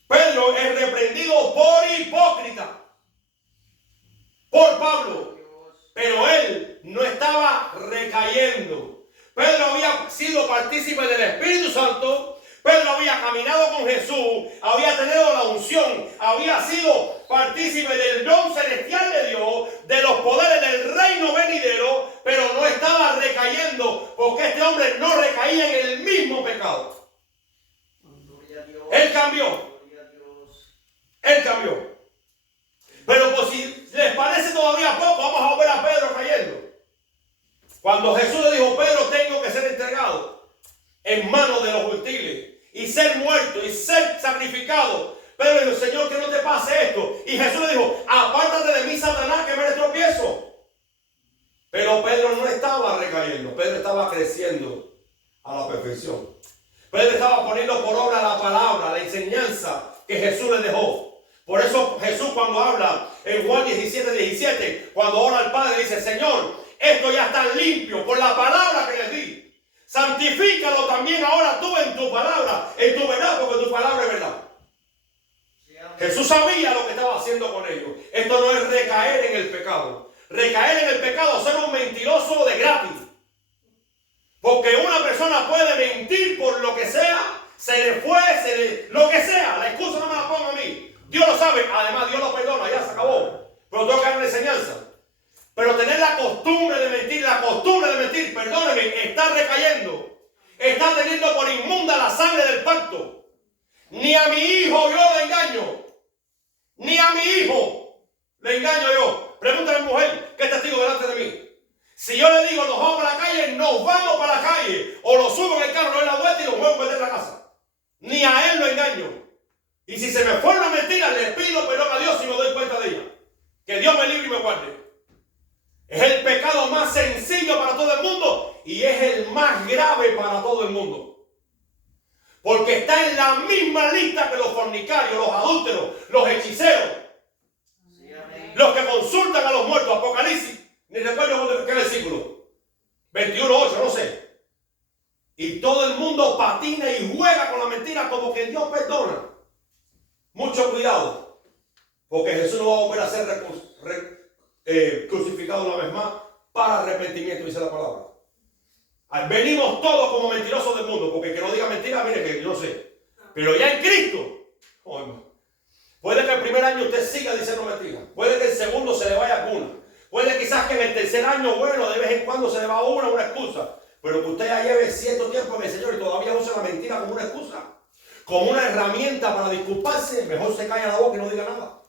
Pedro es reprendido por hipócrita por Pablo, pero él no estaba recayendo. Pedro había sido partícipe del Espíritu Santo. Pedro había caminado con Jesús, había tenido la unción, había sido partícipe del don celestial de Dios, de los poderes del reino venidero, pero no estaba recayendo, porque este hombre no recaía en el mismo pecado. Él cambió. Él cambió. Pero por si les parece todavía poco, vamos a ver a Pedro cayendo. Cuando Jesús le dijo: Pedro, tengo que ser entregado en manos de los gentiles y ser muerto y ser sacrificado. Pedro le dijo: Señor, que no te pase esto. Y Jesús le dijo: apártate de mí, Satanás, que me tropiezo. Pero Pedro no estaba recayendo. Pedro estaba creciendo a la perfección. Pedro estaba poniendo por obra la palabra, la enseñanza que Jesús le dejó. Por eso Jesús, cuando habla en Juan 17, cuando ora al Padre, dice: Señor, esto ya está limpio por la palabra que les di. Santifícalo también ahora tú en tu palabra, en tu verdad, porque tu palabra es verdad. Jesús sabía lo que estaba haciendo con ellos. Esto no es recaer en el pecado. Recaer en el pecado es ser un mentiroso de gratis. Porque una persona puede mentir por lo que sea, se le fue, lo que sea. La excusa no me la ponga a mí. Dios lo sabe, además Dios lo perdona, ya se acabó. Pero tengo que dar una enseñanza. Pero tener la costumbre de mentir, perdóneme, está recayendo. Está teniendo por inmunda la sangre del pacto. Ni a mi hijo yo le engaño. Ni a mi hijo le engaño yo. Pregúntale a mi mujer, que testigo delante de mí. Si yo le digo: nos vamos para la calle, nos vamos para la calle. O lo subo en el carro, no doy la vuelta y lo vuelvo a meter en la casa. Ni a él lo engaño. Y si se me fue una mentira, le pido perdón a Dios si me doy cuenta de ella. Que Dios me libre y me guarde. Es el pecado más sencillo para todo el mundo y es el más grave para todo el mundo. Porque está en la misma lista que los fornicarios, los adúlteros, los hechiceros, los que consultan a los muertos. Apocalipsis, ni recuerdo qué versículo, 21:8, no sé. Y todo el mundo patina y juega con la mentira como que Dios perdona. Mucho cuidado, porque Jesús no va a volver a ser crucificado una vez más para arrepentimiento, dice la palabra. Venimos todos como mentirosos del mundo, porque el que no diga mentira, mire que yo no sé. Pero ya en Cristo, puede que el primer año usted siga diciendo mentiras, puede que el segundo se le vaya alguna, puede quizás que en el tercer año, bueno, de vez en cuando se le va una excusa, pero que usted ya lleve cierto tiempo en el Señor y todavía usa la mentira como una excusa, como una herramienta para disculparse, mejor se calla la boca y no diga nada.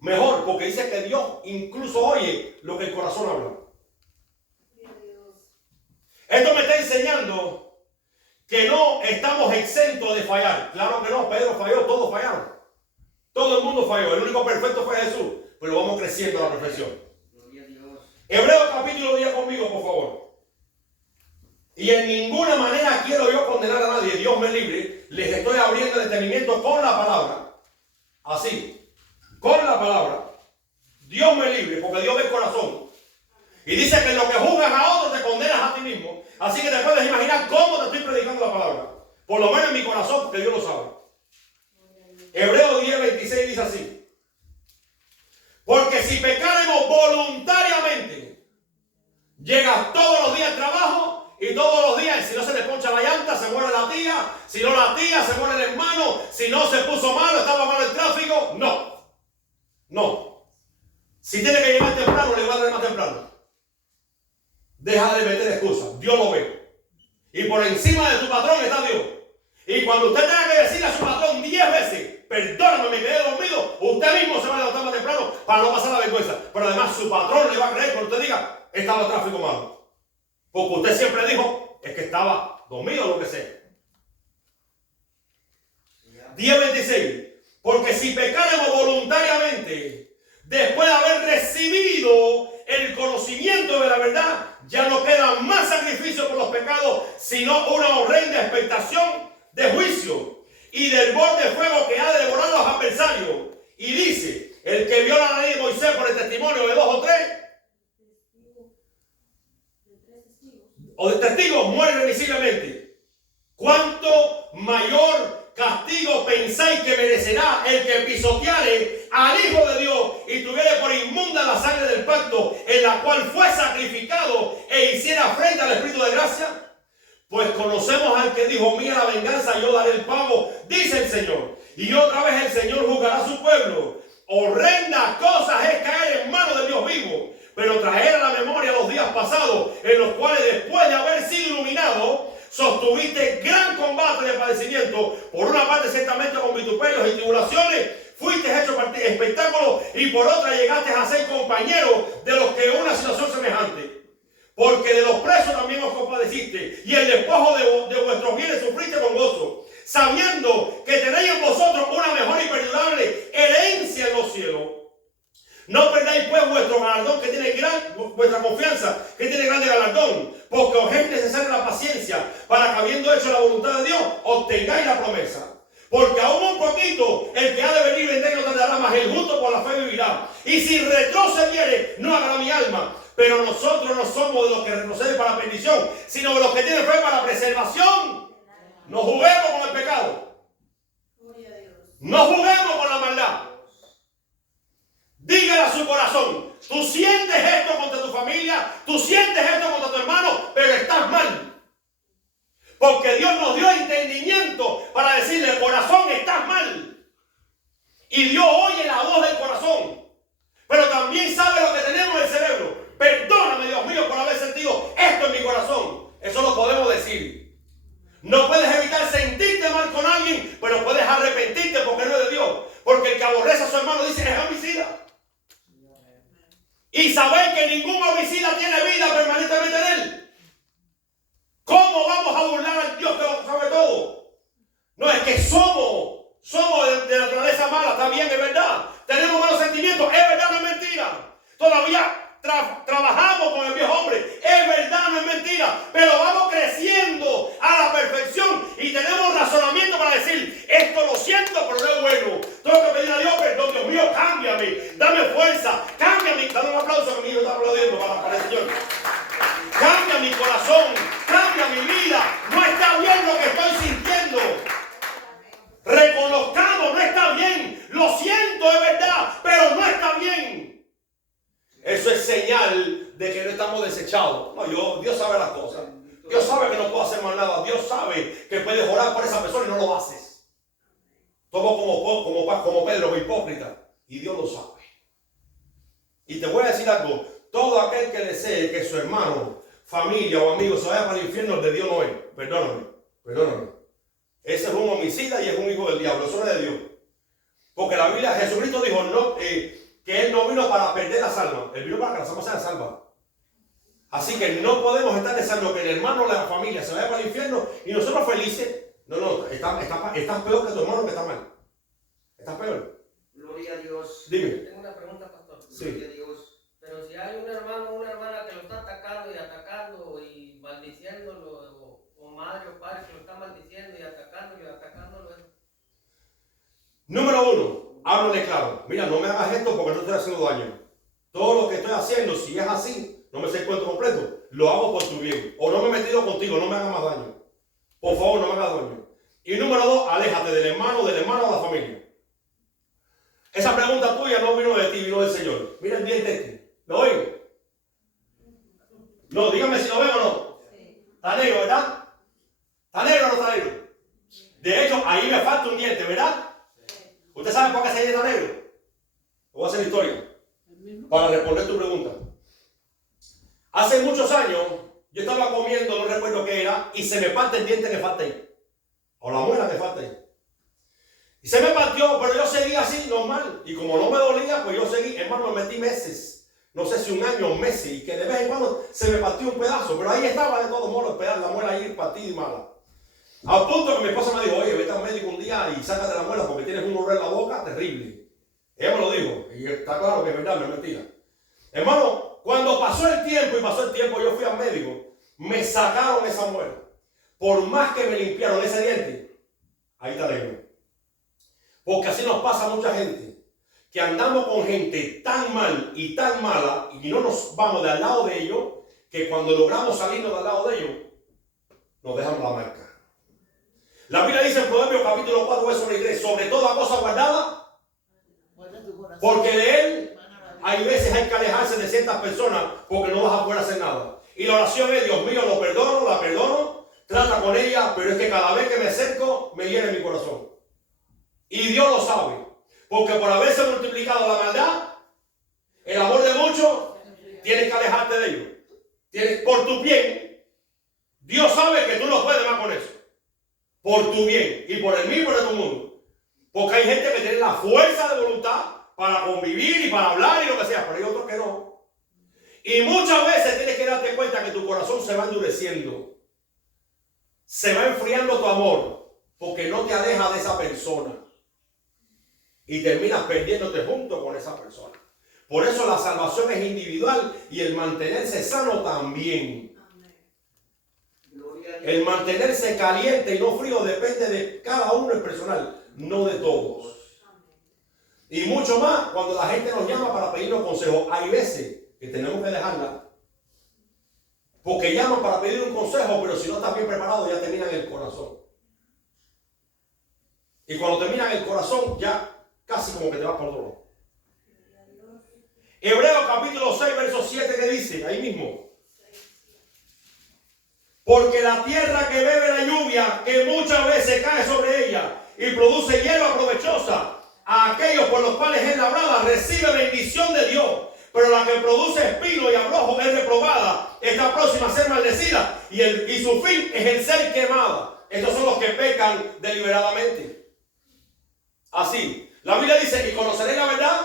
Mejor, porque dice que Dios incluso oye lo que el corazón habla. Esto me está enseñando que no estamos exentos de fallar. Claro que no, Pedro falló, todos fallaron. Todo el mundo falló, el único perfecto fue Jesús. Pero vamos creciendo a la perfección. Hebreos capítulo 10 conmigo, por favor. Y en ninguna manera quiero yo condenar a nadie, Dios me libre. Les estoy abriendo el entendimiento con la palabra. Así, con la palabra. Dios me libre, porque Dios ve el corazón. Y dice que en lo que juzgas a otros te condenas a ti mismo. Así que te puedes imaginar cómo te estoy predicando la palabra. Por lo menos en mi corazón, porque Dios lo sabe. Hebreos 10:26 dice así: porque si pecáremos voluntariamente, llegas todos los días al trabajo y todos los días, si no se le poncha la llanta, se muere la tía, si no la tía, se muere el hermano, si no se puso malo, estaba malo el tráfico. No. Si tiene que llegar temprano, le va a dar más temprano. Deja de meter excusas, Dios lo ve. Y por encima de tu patrón está Dios. Y cuando usted tenga que decirle a su patrón 10 veces, perdóname, me quedé dormido, usted mismo se va a levantar más temprano para no pasar la vergüenza. Pero además su patrón le va a creer cuando usted diga, estaba el tráfico malo. Porque usted siempre dijo, es que estaba dormido o lo que sea. 10:26. Porque si pecaremos voluntariamente, después de haber recibido el conocimiento de la verdad, ya no queda más sacrificio por los pecados, sino una horrenda expectación de juicio y del borde de fuego que ha de devorar a los adversarios. Y dice, el que viola la ley de Moisés por el testimonio de 2 o 3, o de testigos, muere irremisiblemente. ¿Cuánto mayor castigo pensáis que merecerá el que pisoteare al Hijo de Dios y tuviere por inmunda la sangre del pacto en la cual fue sacrificado e hiciera frente al Espíritu de gracia? Pues conocemos al que dijo, mía la venganza, yo daré el pago, dice el Señor. Y otra vez el Señor juzgará a su pueblo. Horrendas cosas es caer en manos de Dios vivo, pero traer a la memoria los días pasados, en los cuales después de haber sido iluminado, sostuviste gran combate de padecimiento, por una parte ciertamente con vituperios y tribulaciones, fuiste hecho espectáculo, y por otra llegaste a ser compañero de los que en una situación semejante. Porque de los presos también os compadeciste, y el despojo de vuestros bienes sufriste con gozo, sabiendo que tenéis en vosotros una mejor y perdurable herencia en los cielos. No perdáis pues vuestro galardón, que tiene vuestra confianza, que tiene grande galardón, porque os es necesaria la paciencia, para que habiendo hecho la voluntad de Dios, obtengáis la promesa. Porque aún un poquito, el que ha de venir vendrá y no tardará más, el justo por la fe vivirá. Y si retrocediere, no habrá mi alma. Pero nosotros no somos de los que retroceden para perdición, sino de los que tienen fe para preservación. No juguemos con el pecado. No juguemos con la maldad. Dígale a su corazón, tú sientes esto contra tu familia, tú sientes esto contra tu hermano, pero estás mal. Porque Dios nos dio entendimiento para decirle, corazón, estás mal. Y Dios oye la voz del corazón, pero también sabe lo que tenemos en el cerebro. Perdóname, Dios mío, por haber sentido esto en mi corazón. Eso lo podemos decir. No puedes evitar sentirte mal con alguien, pero puedes arrepentirte porque no es de Dios. Porque el que aborrece a su hermano dice, es homicida. Y saber que ningún homicida tiene vida permanentemente en él. ¿Cómo vamos a burlar al Dios que lo sabe todo? No, es que somos de naturaleza mala, está bien, es verdad. Tenemos malos sentimientos, es verdad, no es mentira. Todavía trabajamos con el viejo hombre, es verdad, no es mentira. Pero vamos creciendo a la perfección y tenemos razonamiento para decir, esto lo siento, pero no es bueno. Tengo que pedir a Dios perdón, Dios mío, cámbiame, dame fuerza, cámbiame. Dame un aplauso que mi hijo está aplaudiendo para el Señor. Cambia mi corazón, cambia mi vida. No está bien lo que estoy sintiendo. Reconozcamos, no está bien. Lo siento, es verdad, pero no está bien. Eso es señal de que no estamos desechados. No, Dios sabe las cosas. Dios sabe que no puedo hacer más nada. Dios sabe que puedes orar por esa persona y no lo haces. Como Pedro, hipócrita. Y Dios lo sabe. Y te voy a decir algo. Todo aquel que desee que su hermano, familia o amigo se vaya para el infierno, el de Dios no es. Perdóname. Ese es un homicida y es un hijo del diablo. Eso no es de Dios. Porque la Biblia, Jesucristo dijo que Él no vino para perder las almas. Él vino para que las almas sean salvas. Así que no podemos estar deseando que el hermano o la familia se vaya para el infierno y nosotros felices. No, estás peor que tu hermano que está mal. Estás peor. Gloria a Dios. Dime. Tengo una pregunta, pastor. Sí. Gloria a Dios. Pero si hay un hermano o una hermana que lo está atacando y maldiciéndolo, o madre o padre que lo está maldiciendo y atacándolo, Número 1, háblale claro. Mira, no me hagas esto porque no estoy haciendo daño. Todo lo que estoy haciendo, si es así, no me sé el cuento completo, lo hago por tu bien. O no me he metido contigo, no me hagas más daño. Por favor, no me hagas daño. Y número 2, aléjate del hermano o de la familia. Esa pregunta tuya no vino de ti, vino del Señor. Mira el diente este. ¿Lo oigo? No, dígame si lo ven o no. Está negro, ¿verdad? ¿Está negro o no está negro? De hecho, ahí me falta un diente, ¿verdad? ¿Usted sabe por qué ese diente está negro? Voy a hacer historia para responder tu pregunta. Hace muchos años, yo estaba comiendo, no recuerdo qué era, y se me parte el diente que falta ahí. O la muela que falta ahí. Y se me partió, pero yo seguí así, normal. Y como no me dolía, pues yo seguí. Hermano, me metí meses. No sé si un año o meses. Y que de vez en cuando se me partió un pedazo. Pero ahí estaba de todos modos el pedazo, la muela ahí partida y mala. Al punto que mi esposa me dijo, oye, vete al médico un día y sácate la muela porque tienes un dolor en la boca terrible. Ella me lo dijo. Y está claro que es verdad, no es mentira. Hermano, cuando pasó el tiempo yo fui al médico. Me sacaron esa muela. Por más que me limpiaron ese diente, ahí está lejos. Porque así nos pasa a mucha gente, que andamos con gente tan mal y tan mala y no nos vamos de al lado de ellos, que cuando logramos salirnos del lado de ellos, nos dejamos la marca. La Biblia dice en Proverbios capítulo 4, verso 23, sobre toda cosa guardada, porque de él hay veces hay que alejarse de ciertas personas porque no vas a poder hacer nada. Y la oración es, Dios mío, lo perdono, la perdono, trata con ella, pero es que cada vez que me acerco, me hiere mi corazón. Y Dios lo sabe, porque por haberse multiplicado la maldad, el amor de muchos, tienes que alejarte de ellos. Por tu bien, Dios sabe que tú no puedes más con eso. Por tu bien, y por el mío y por el tu mundo. Porque hay gente que tiene la fuerza de voluntad para convivir y para hablar y lo que sea, pero hay otros que no. Y muchas veces tienes que darte cuenta que tu corazón se va endureciendo. Se va enfriando tu amor, porque no te aleja de esa persona. Y terminas perdiéndote junto con esa persona. Por eso la salvación es individual y el mantenerse sano también. El mantenerse caliente y no frío depende de cada uno en personal, no de todos. Y mucho más cuando la gente nos llama para pedirnos consejos. Hay veces que tenemos que dejarla. Porque llaman para pedir un consejo, pero si no estás bien preparado ya te miran el corazón. Y cuando te miran el corazón ya casi como que te vas por otro lado. Hebreos capítulo 6, verso 7 que dice, ahí mismo. Porque la tierra que bebe la lluvia, que muchas veces cae sobre ella y produce hierba provechosa, a aquellos por los cuales es labrada, recibe bendición de Dios. Pero la que produce espino y abrojo es reprobada, está próxima a ser maldecida y su fin es el ser quemada. Estos son los que pecan deliberadamente. Así, la Biblia dice, ¿y conoceréis la verdad?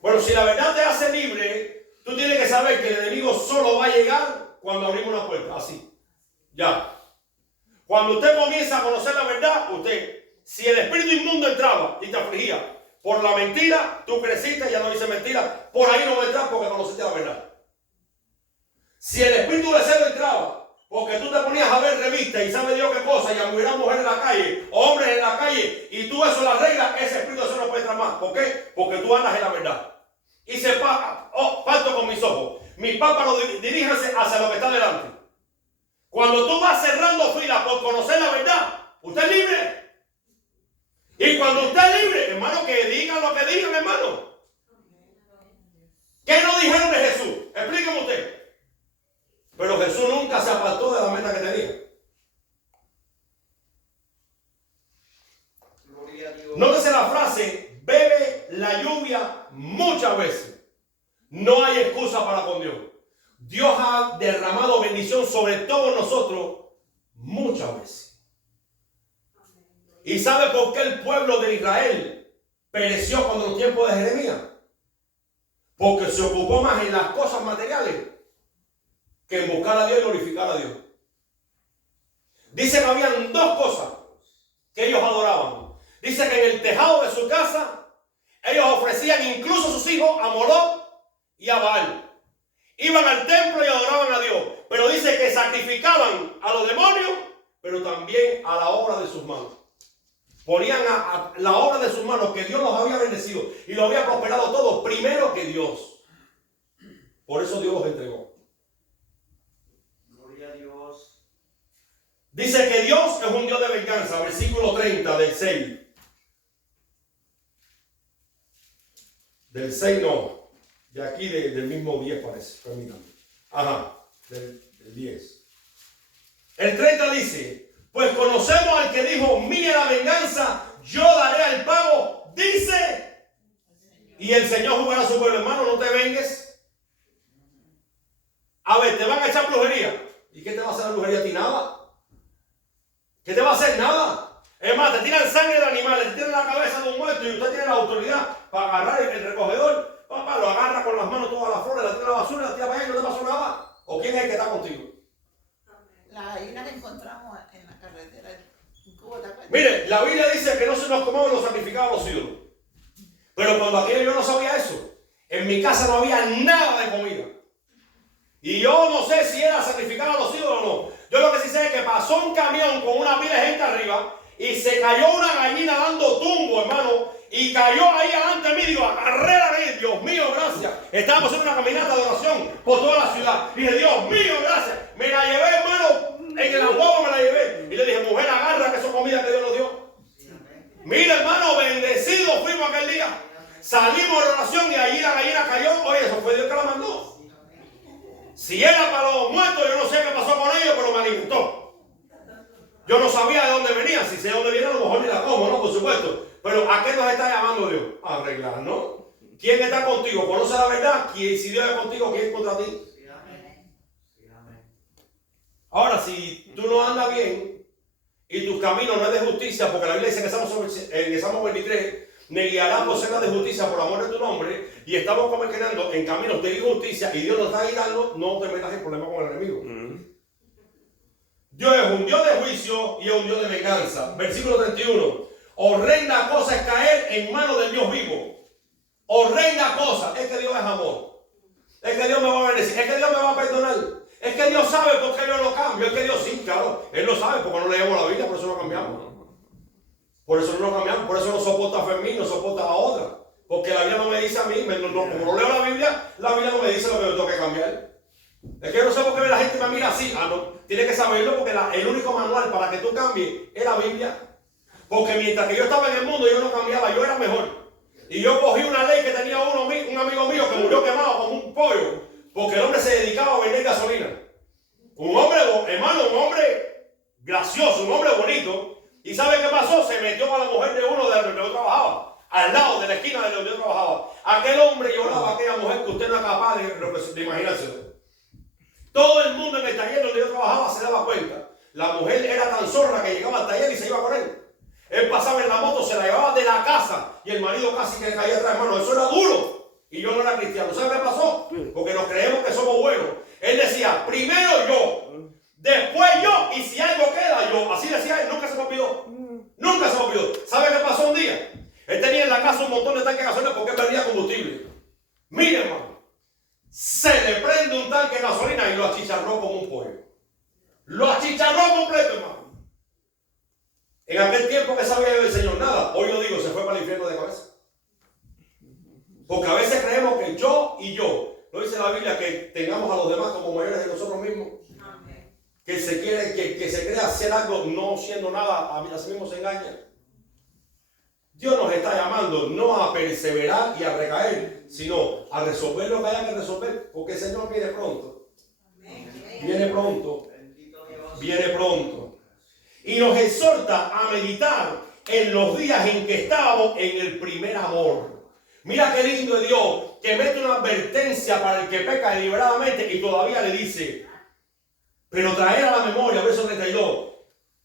Bueno, si la verdad te hace libre, tú tienes que saber que el enemigo solo va a llegar cuando abrimos una puerta, así. Ya. Cuando usted comienza a conocer la verdad, si el espíritu inmundo entraba y te afligía por la mentira, tú creciste, ya no dices mentira, por ahí no va a entrar porque conociste la verdad. Si el espíritu de celo entraba, porque tú te ponías a ver revistas y sabe Dios qué cosa, y a mirar mujeres en la calle, hombres en la calle, y tú eso la reglas, ese espíritu de celo no puede entrar más. ¿Por qué? Porque tú andas en la verdad. Y se parto con mis ojos. Mis párpados diríjanse hacia lo que está delante. Cuando tú vas cerrando filas por conocer la verdad, usted es libre. Y cuando usted es libre, hermano, que digan lo que digan, hermano. ¿Qué no dijeron de Jesús? Explíqueme usted. Pero Jesús nunca se apartó de la meta que tenía. Nótese la frase, bebe la lluvia muchas veces. No hay excusa para con Dios. Dios ha derramado bendición sobre todos nosotros muchas veces. ¿Y sabe por qué el pueblo de Israel pereció cuando los tiempos de Jeremías? Porque se ocupó más en las cosas materiales que en buscar a Dios y glorificar a Dios. Dice que habían dos cosas que ellos adoraban. Dice que en el tejado de su casa ellos ofrecían incluso a sus hijos a Moloch y a Baal. Iban al templo y adoraban a Dios. Pero dice que sacrificaban a los demonios, pero también a la obra de sus manos. Ponían a la obra de sus manos, que Dios los había bendecido y los había prosperado todo, primero que Dios. Por eso Dios los entregó. Gloria a Dios. Dice que Dios es un Dios de venganza, versículo 30 del 6. Del 6 no, de aquí del mismo 10 parece, permítanme. Ajá, del 10. El 30 dice, pues conocemos al que dijo, mía la venganza, yo daré el pago, dice, y el Señor jugará a su pueblo. Hermano, no te vengues. A ver, te van a echar brujería. ¿Y qué te va a hacer la brujería a ti? Nada. ¿Qué te va a hacer? Nada. Es más, te tiran sangre de animales, te tiran la cabeza de un muerto y usted tiene la autoridad para agarrar el recogedor. Papá, lo agarra con las manos todas las flores, la tira a la basura, la tira para allá y no te pasó nada. ¿O quién es el que está contigo? Hay una que encontramos en la carretera en Cuba, ¿te acuerdas? Mire, la Biblia dice que no se nos comamos los sacrificados a los ídolos. Pero cuando aquello yo no sabía eso, en mi casa no había nada de comida. Y yo no sé si era sacrificado a los ídolos o no. Yo lo que sí sé es que pasó un camión con una pila de gente arriba y se cayó una gallina dando tumbo, hermano. Y cayó ahí delante de mí, digo, agarré la gallina, Dios mío, gracias. Estábamos haciendo una caminata de oración por toda la ciudad. Y dije, Dios mío, gracias. Me la llevé, hermano, en el aguado me la llevé. Y le dije, mujer, agarra que eso es comida que Dios nos dio. Mira, hermano, bendecidos fuimos aquel día. Salimos de la oración y allí la gallina cayó. Oye, eso fue Dios que la mandó. Si era para los muertos, yo no sé qué pasó con ellos, pero me alimentó. Yo no sabía de dónde venía. Si sé de dónde viene, a lo mejor ni la como, ¿no? Por supuesto. Pero ¿a qué nos está llamando Dios? A arreglar, ¿no? ¿Quién está contigo? ¿Conoce la verdad? Si Dios es contigo, ¿quién es contra ti? Ahora, si tú no andas bien y tus caminos no es de justicia, porque la Biblia dice en el Salmo 23, me guiarás por sendas de justicia por amor de tu nombre, y estamos comerciando en caminos de injusticia y Dios nos está guiando, no te metas en problemas con el enemigo. Dios es un Dios de juicio y es un Dios de venganza. Versículo 31. Horrenda cosa es caer en manos del Dios vivo. Horrenda cosa. Es que Dios es amor. Es que Dios me va a bendecir. Es que Dios me va a perdonar. Es que Dios sabe por qué yo lo cambio. Es que Dios sí, claro. Él lo sabe porque no leemos la Biblia, por eso lo cambiamos. Por eso no lo cambiamos. Por eso no soporta a Fermín, no soporta a otra. Porque la Biblia no me dice a mí, como no leo la Biblia no me dice lo que yo tengo que cambiar. Es que yo no sé por qué la gente me mira así. No, tiene que saberlo porque el único manual para que tú cambies es la Biblia. Porque mientras que yo estaba en el mundo yo no cambiaba, yo era mejor. Y yo cogí una ley que tenía un amigo mío que murió quemado como un pollo, porque el hombre se dedicaba a vender gasolina. Un hombre, hermano, un hombre gracioso, un hombre bonito. ¿Y sabe qué pasó? Se metió con la mujer de uno de donde yo trabajaba, al lado de la esquina de donde yo trabajaba. Aquel hombre lloraba a aquella mujer que usted no es capaz de imaginárselo. Todo el mundo en el taller donde yo trabajaba se daba cuenta. La mujer era tan zorra que llegaba al taller y se iba con él. Él pasaba en la moto, se la llevaba de la casa y el marido casi que caía atrás, hermano. Eso era duro. Y yo no era cristiano. ¿Sabe qué pasó? Porque nos creemos que somos buenos. Él decía, primero yo, después yo, y si algo queda yo. Así decía él, nunca se me olvidó. Nunca se me olvidó. ¿Sabe qué pasó un día? Él tenía en la casa un montón de tanques de gasolina porque él vendía combustible. Mire, hermano, se le prende un tanque de gasolina y lo achicharró como un pollo. Lo achicharró completo, hermano. En aquel tiempo que sabía yo del Señor nada. Hoy yo digo, se fue para el infierno de cabeza. Porque a veces creemos que yo y yo, no dice la Biblia que tengamos a los demás como mayores de nosotros mismos. Que se quiere, que se crea hacer algo no siendo nada, a sí mismo se engaña. Dios nos está llamando no a perseverar y a recaer, sino a resolver lo que haya que resolver, porque el Señor viene pronto. Viene pronto. Viene pronto. Y nos exhorta a meditar en los días en que estábamos en el primer amor. Mira qué lindo es Dios, que mete una advertencia para el que peca deliberadamente y todavía le dice, pero traer a la memoria, verso 32,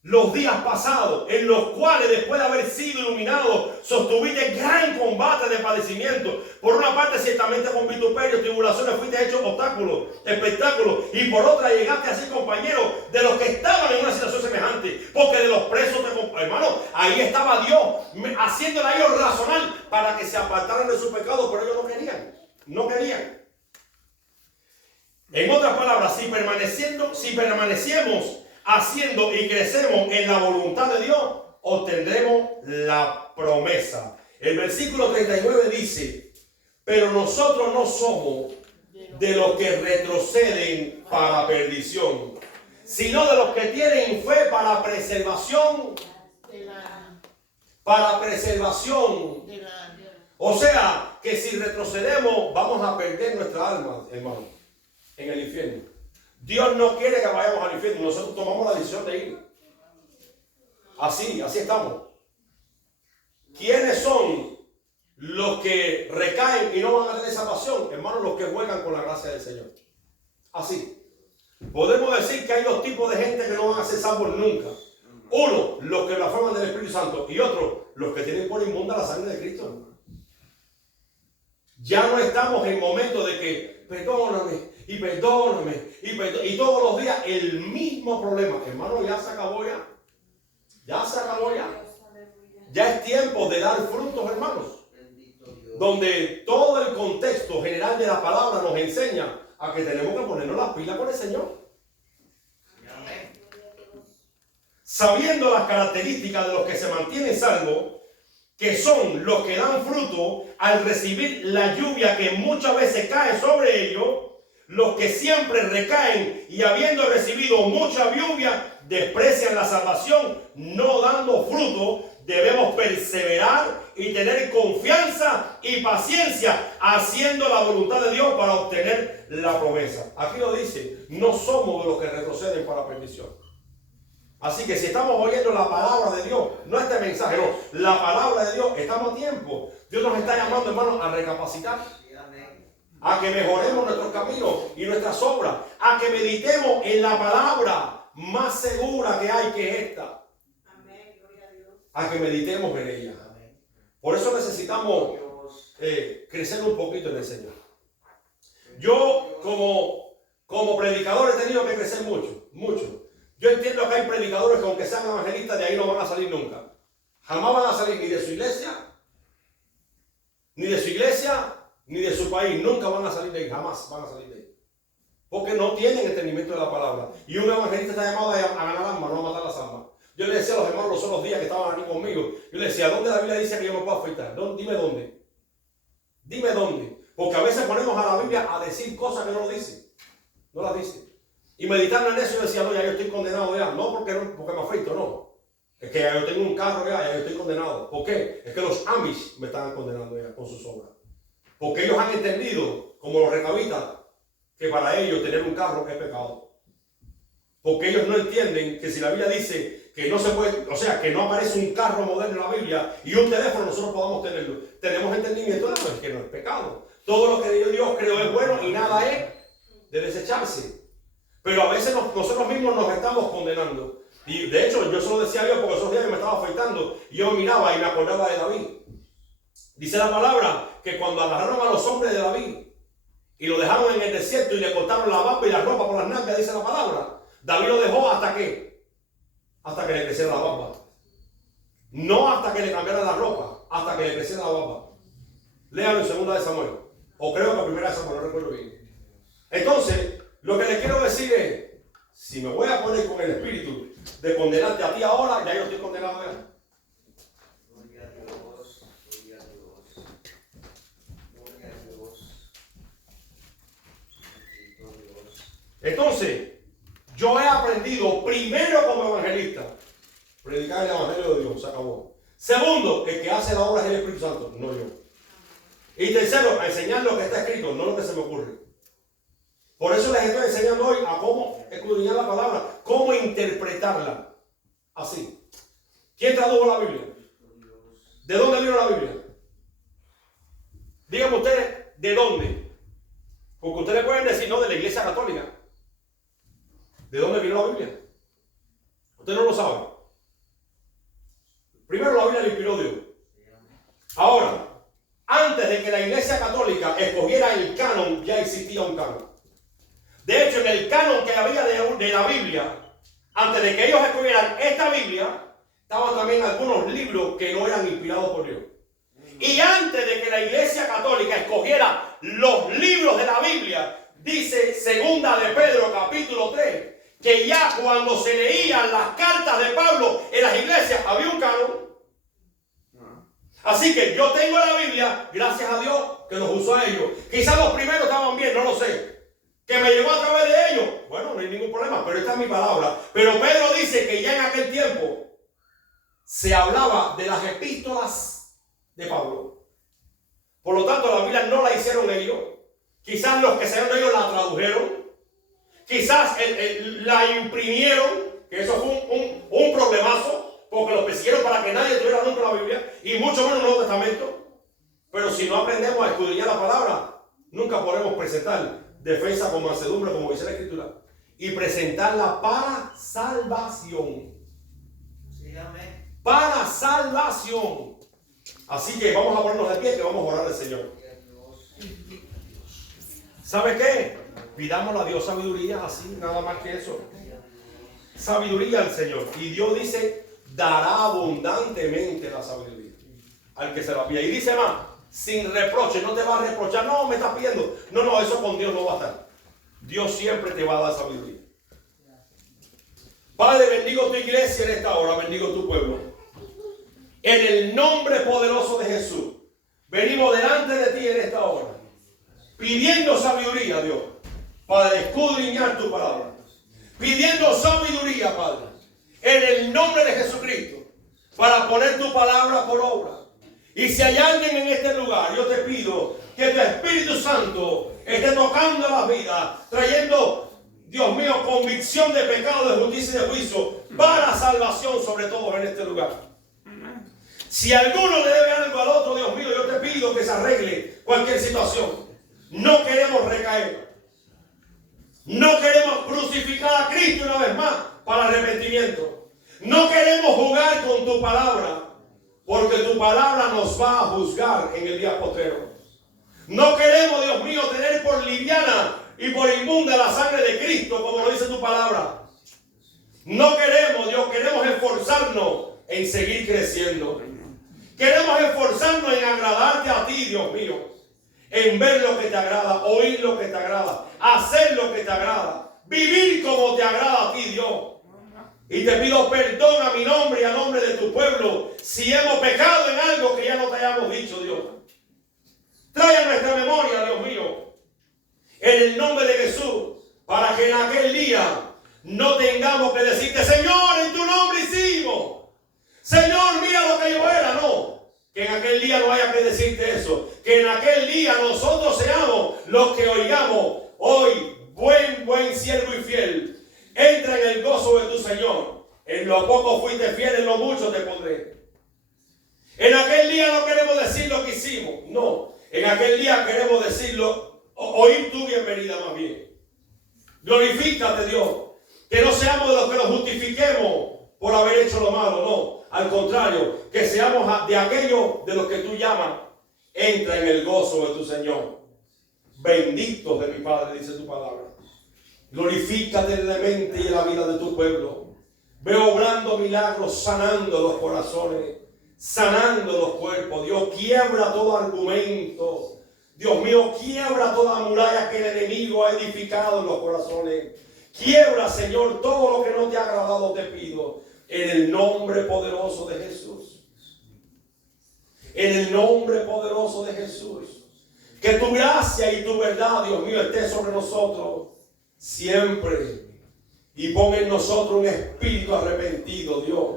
los días pasados, en los cuales después de haber sido iluminados, sostuviste gran combate de padecimiento. Por una parte, ciertamente con vituperios, tribulaciones, fuiste hecho obstáculos, espectáculos, y por otra llegaste así compañero de los que estaban en una situación semejante, porque de los presos hermano, ahí estaba Dios, haciéndole a ellos razonar para que se apartaran de sus pecados, pero ellos no querían. En otras palabras, si permanecemos haciendo y crecemos en la voluntad de Dios, obtendremos la promesa. El versículo 39 dice, pero nosotros no somos de los que retroceden para perdición, sino de los que tienen fe para preservación. Para preservación. O sea, que si retrocedemos, vamos a perder nuestra alma, hermano, en el infierno. Dios no quiere que vayamos al infierno. Nosotros tomamos la decisión de ir. Así estamos. ¿Quiénes son los que recaen y no van a tener salvación? Hermanos, los que juegan con la gracia del Señor. Así. Podemos decir que hay dos tipos de gente que no van a ser salvos nunca. Uno, los que blasfeman del Espíritu Santo, y otro, los que tienen por inmunda la sangre de Cristo. Ya no estamos en momentos de que perdóname y perdóname y todos los días el mismo problema. Hermano, ya se acabó ya. Ya se acabó ya. Ya es tiempo de dar frutos, hermanos. Donde todo el contexto general de la palabra nos enseña a que tenemos que ponernos las pilas con el Señor. Sabiendo las características de los que se mantienen salvos, que son los que dan fruto al recibir la lluvia que muchas veces cae sobre ellos, los que siempre recaen y habiendo recibido mucha lluvia, desprecian la salvación, no dando fruto. Debemos perseverar y tener confianza y paciencia haciendo la voluntad de Dios para obtener la promesa. Aquí lo dice, no somos de los que retroceden para perdición. Así que si estamos oyendo la palabra de Dios, no este mensaje, no, la palabra de Dios, estamos a tiempo. Dios nos está llamando, hermanos, a recapacitar, a que mejoremos nuestros caminos y nuestras obras, a que meditemos en la palabra más segura que hay, que es esta. A que meditemos en ella. Por eso necesitamos crecer un poquito en el Señor. Yo como predicador he tenido que crecer mucho. Yo entiendo que hay predicadores que aunque sean evangelistas de ahí no van a salir nunca. Jamás van a salir ni de su iglesia, ni de su país. Nunca van a salir de ahí, jamás van a salir de ahí. Porque no tienen entendimiento de la palabra. Y un evangelista está llamado a ganar almas, no a matar las almas. Yo le decía a los hermanos los otros días que estaban aquí conmigo, yo le decía, ¿dónde la Biblia dice que yo me puedo afeitar? Dime dónde. Dime dónde. Porque a veces ponemos a la Biblia a decir cosas que no lo dice. No las dice. Y meditando en eso yo decía, no, ya yo estoy condenado ya. No porque me afeito, no. Es que ya yo tengo un carro ya yo estoy condenado. ¿Por qué? Es que los Amish me están condenando ya con sus obras. Porque ellos han entendido, como los recabitas, que para ellos tener un carro es pecado. Porque ellos no entienden que si la Biblia dice que no se puede, o sea, que no aparece un carro moderno en la Biblia y un teléfono nosotros podamos tenerlo. Tenemos entendimiento de eso, es que no es pecado. Todo lo que Dios creó es bueno y nada es de desecharse. Pero a veces nosotros mismos nos estamos condenando. Y de hecho yo se lo decía a Dios porque esos días yo me estaba afeitando y yo miraba y me acordaba de David. Dice la palabra que cuando agarraron a los hombres de David y lo dejaron en el desierto y le cortaron la barba y la ropa por las nalgas, dice la palabra, David lo dejó hasta que le creciera la barba. No hasta que le cambiara la ropa, hasta que le creciera la barba. Léalo en 2 de Samuel. O creo que 1 de Samuel, no recuerdo bien. Entonces, lo que les quiero decir es, si me voy a poner con el espíritu de condenarte a ti ahora, ya yo estoy condenado ya. Gloria a Dios, gloria a Dios, gloria a Dios, bendito Dios. Entonces, yo he aprendido primero como evangelista, predicar el evangelio de Dios, se acabó. Segundo, el que hace la obra es el Espíritu Santo, no yo. Y tercero, a enseñar lo que está escrito, no lo que se me ocurre. Por eso les estoy enseñando hoy a cómo escudriñar la palabra, cómo interpretarla. Así. ¿Quién tradujo la Biblia? ¿De dónde vino la Biblia? Díganme ustedes, ¿de dónde? Porque ustedes pueden decir, no, de la Iglesia Católica. ¿De dónde vino la Biblia? Usted no lo sabe. Primero la Biblia la inspiró Dios. Ahora, antes de que la Iglesia Católica escogiera el canon, ya existía un canon. De hecho, en el canon que había de la Biblia, antes de que ellos escogieran esta Biblia, estaban también algunos libros que no eran inspirados por Dios. Y antes de que la Iglesia Católica escogiera los libros de la Biblia, dice 2 de Pedro capítulo 3, que ya cuando se leían las cartas de Pablo en las iglesias había un canon. Así que yo tengo la Biblia, gracias a Dios que los usó a ellos. Quizás los primeros estaban bien, no lo sé. Que me llegó a través de ellos, bueno, no hay ningún problema, pero esta es mi palabra. Pero Pedro dice que ya en aquel tiempo se hablaba de las epístolas de Pablo. Por lo tanto, la Biblia no la hicieron ellos. Quizás los que se de ellos la tradujeron. Quizás la imprimieron, que eso fue un problemazo, porque los persiguieron para que nadie tuviera nunca la Biblia, y mucho menos el Nuevo Testamento. Pero si no aprendemos a escudriñar la palabra, nunca podremos presentar defensa con mansedumbre, como dice la Escritura. y presentarla para salvación. Sí, amén. Para salvación. Así que vamos a ponernos de pie que vamos a orar al Señor. Gloria a Dios. ¿Sabe qué? Pidámosle a Dios sabiduría, así, nada más que eso. Sabiduría al Señor. Y Dios dice, dará abundantemente la sabiduría al que se la pida. Y dice más, sin reproche, no te va a reprochar, no, me estás pidiendo. No, eso con Dios no va a estar. Dios siempre te va a dar sabiduría. Padre, bendigo tu iglesia en esta hora, bendigo tu pueblo. En el nombre poderoso de Jesús, venimos delante de ti en esta hora, pidiendo sabiduría, Dios, para escudriñar tu palabra. Pidiendo sabiduría, Padre, en el nombre de Jesucristo, para poner tu palabra por obra. Y si hay alguien en este lugar, yo te pido que tu Espíritu Santo esté tocando las vidas, trayendo, Dios mío, convicción de pecado, de justicia y de juicio, para salvación sobre todo en este lugar. Si alguno le debe algo al otro, Dios mío, yo te pido que se arregle cualquier situación. No queremos recaer. No queremos crucificar a Cristo una vez más para arrepentimiento. No queremos jugar con tu palabra, porque tu palabra nos va a juzgar en el día postrero. No queremos, Dios mío, tener por liviana y por inmunda la sangre de Cristo, como lo dice tu palabra. No queremos, Dios, queremos esforzarnos en seguir creciendo. Queremos esforzarnos en agradarte a ti, Dios mío. En ver lo que te agrada, oír lo que te agrada, hacer lo que te agrada, vivir como te agrada a ti, Dios. Y te pido perdón a mi nombre y a nombre de tu pueblo si hemos pecado en algo que ya no te hayamos dicho, Dios. Trae a nuestra memoria, Dios mío, en el nombre de Jesús, para que en aquel día no tengamos que decirte, Señor, en tu nombre hicimos. Señor, mira lo que yo era. No, que en aquel día no haya que decirte eso. Que en aquel día nosotros seamos los que oigamos hoy, buen siervo y fiel. Entra en el gozo de tu Señor. En lo poco fuiste fiel, en lo mucho te pondré. En aquel día no queremos decir lo que hicimos. No, en aquel día queremos decirlo, oír tu bienvenida más bien. Glorifícate, Dios. Que no seamos de los que nos justifiquemos por haber hecho lo malo, no. Al contrario, que seamos de aquellos de los que tú llamas. Entra en el gozo de tu Señor. Benditos de mi Padre, dice tu palabra. Glorifícate en la mente y en la vida de tu pueblo. Veo obrando milagros, sanando los corazones, sanando los cuerpos. Dios, quiebra todo argumento. Dios mío, quiebra toda muralla que el enemigo ha edificado en los corazones. Quiebra, Señor, todo lo que no te ha agradado, te pido. En el nombre poderoso de Jesús. En el nombre poderoso de Jesús. Que tu gracia y tu verdad, Dios mío, esté sobre nosotros siempre. Y pon en nosotros un espíritu arrepentido, Dios.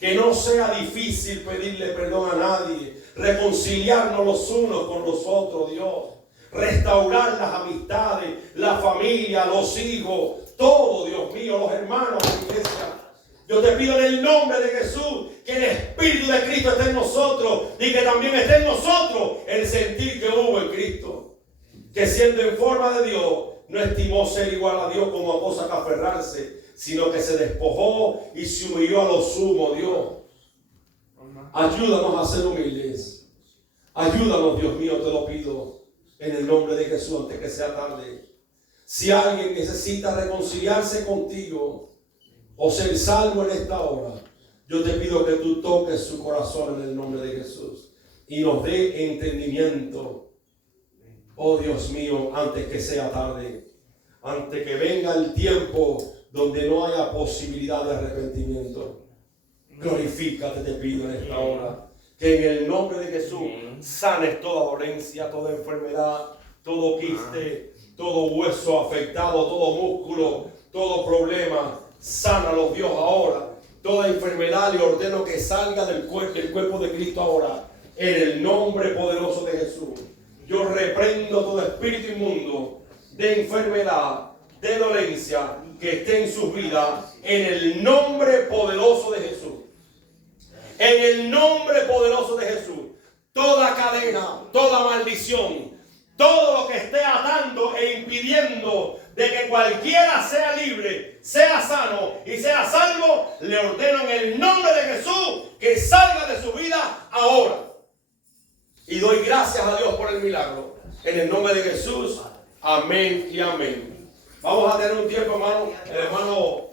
Que no sea difícil pedirle perdón a nadie. Reconciliarnos los unos con los otros, Dios. Restaurar las amistades, la familia, los hijos, todo, Dios mío, los hermanos de la iglesia. Yo te pido en el nombre de Jesús que el Espíritu de Cristo esté en nosotros y que también esté en nosotros el sentir que hubo en Cristo. Que siendo en forma de Dios, no estimó ser igual a Dios como a cosa que aferrarse, sino que se despojó y se humilló a lo sumo, Dios. Ayúdanos a ser humildes. Ayúdanos, Dios mío, te lo pido en el nombre de Jesús antes que sea tarde. Si alguien necesita reconciliarse contigo o ser salvo en esta hora, yo te pido que tú toques su corazón en el nombre de Jesús y nos dé entendimiento. Oh Dios mío, antes que sea tarde, antes que venga el tiempo donde no haya posibilidad de arrepentimiento. Glorifícate, te pido en esta hora. Que en el nombre de Jesús sanes toda dolencia, toda enfermedad, todo quiste, todo hueso afectado, todo músculo, todo problema. Sánalo, Dios, ahora. Toda enfermedad le ordeno que salga del cuerpo de Cristo ahora. En el nombre poderoso de Jesús. Yo reprendo todo espíritu inmundo de enfermedad, de dolencia que esté en sus vidas. En el nombre poderoso de Jesús. En el nombre poderoso de Jesús. Toda cadena, toda maldición, todo lo que esté atando e impidiendo, de que cualquiera sea libre, sea sano y sea salvo, le ordeno en el nombre de Jesús que salga de su vida ahora. Y doy gracias a Dios por el milagro. En el nombre de Jesús. Amén y amén. Vamos a tener un tiempo, hermano. El hermano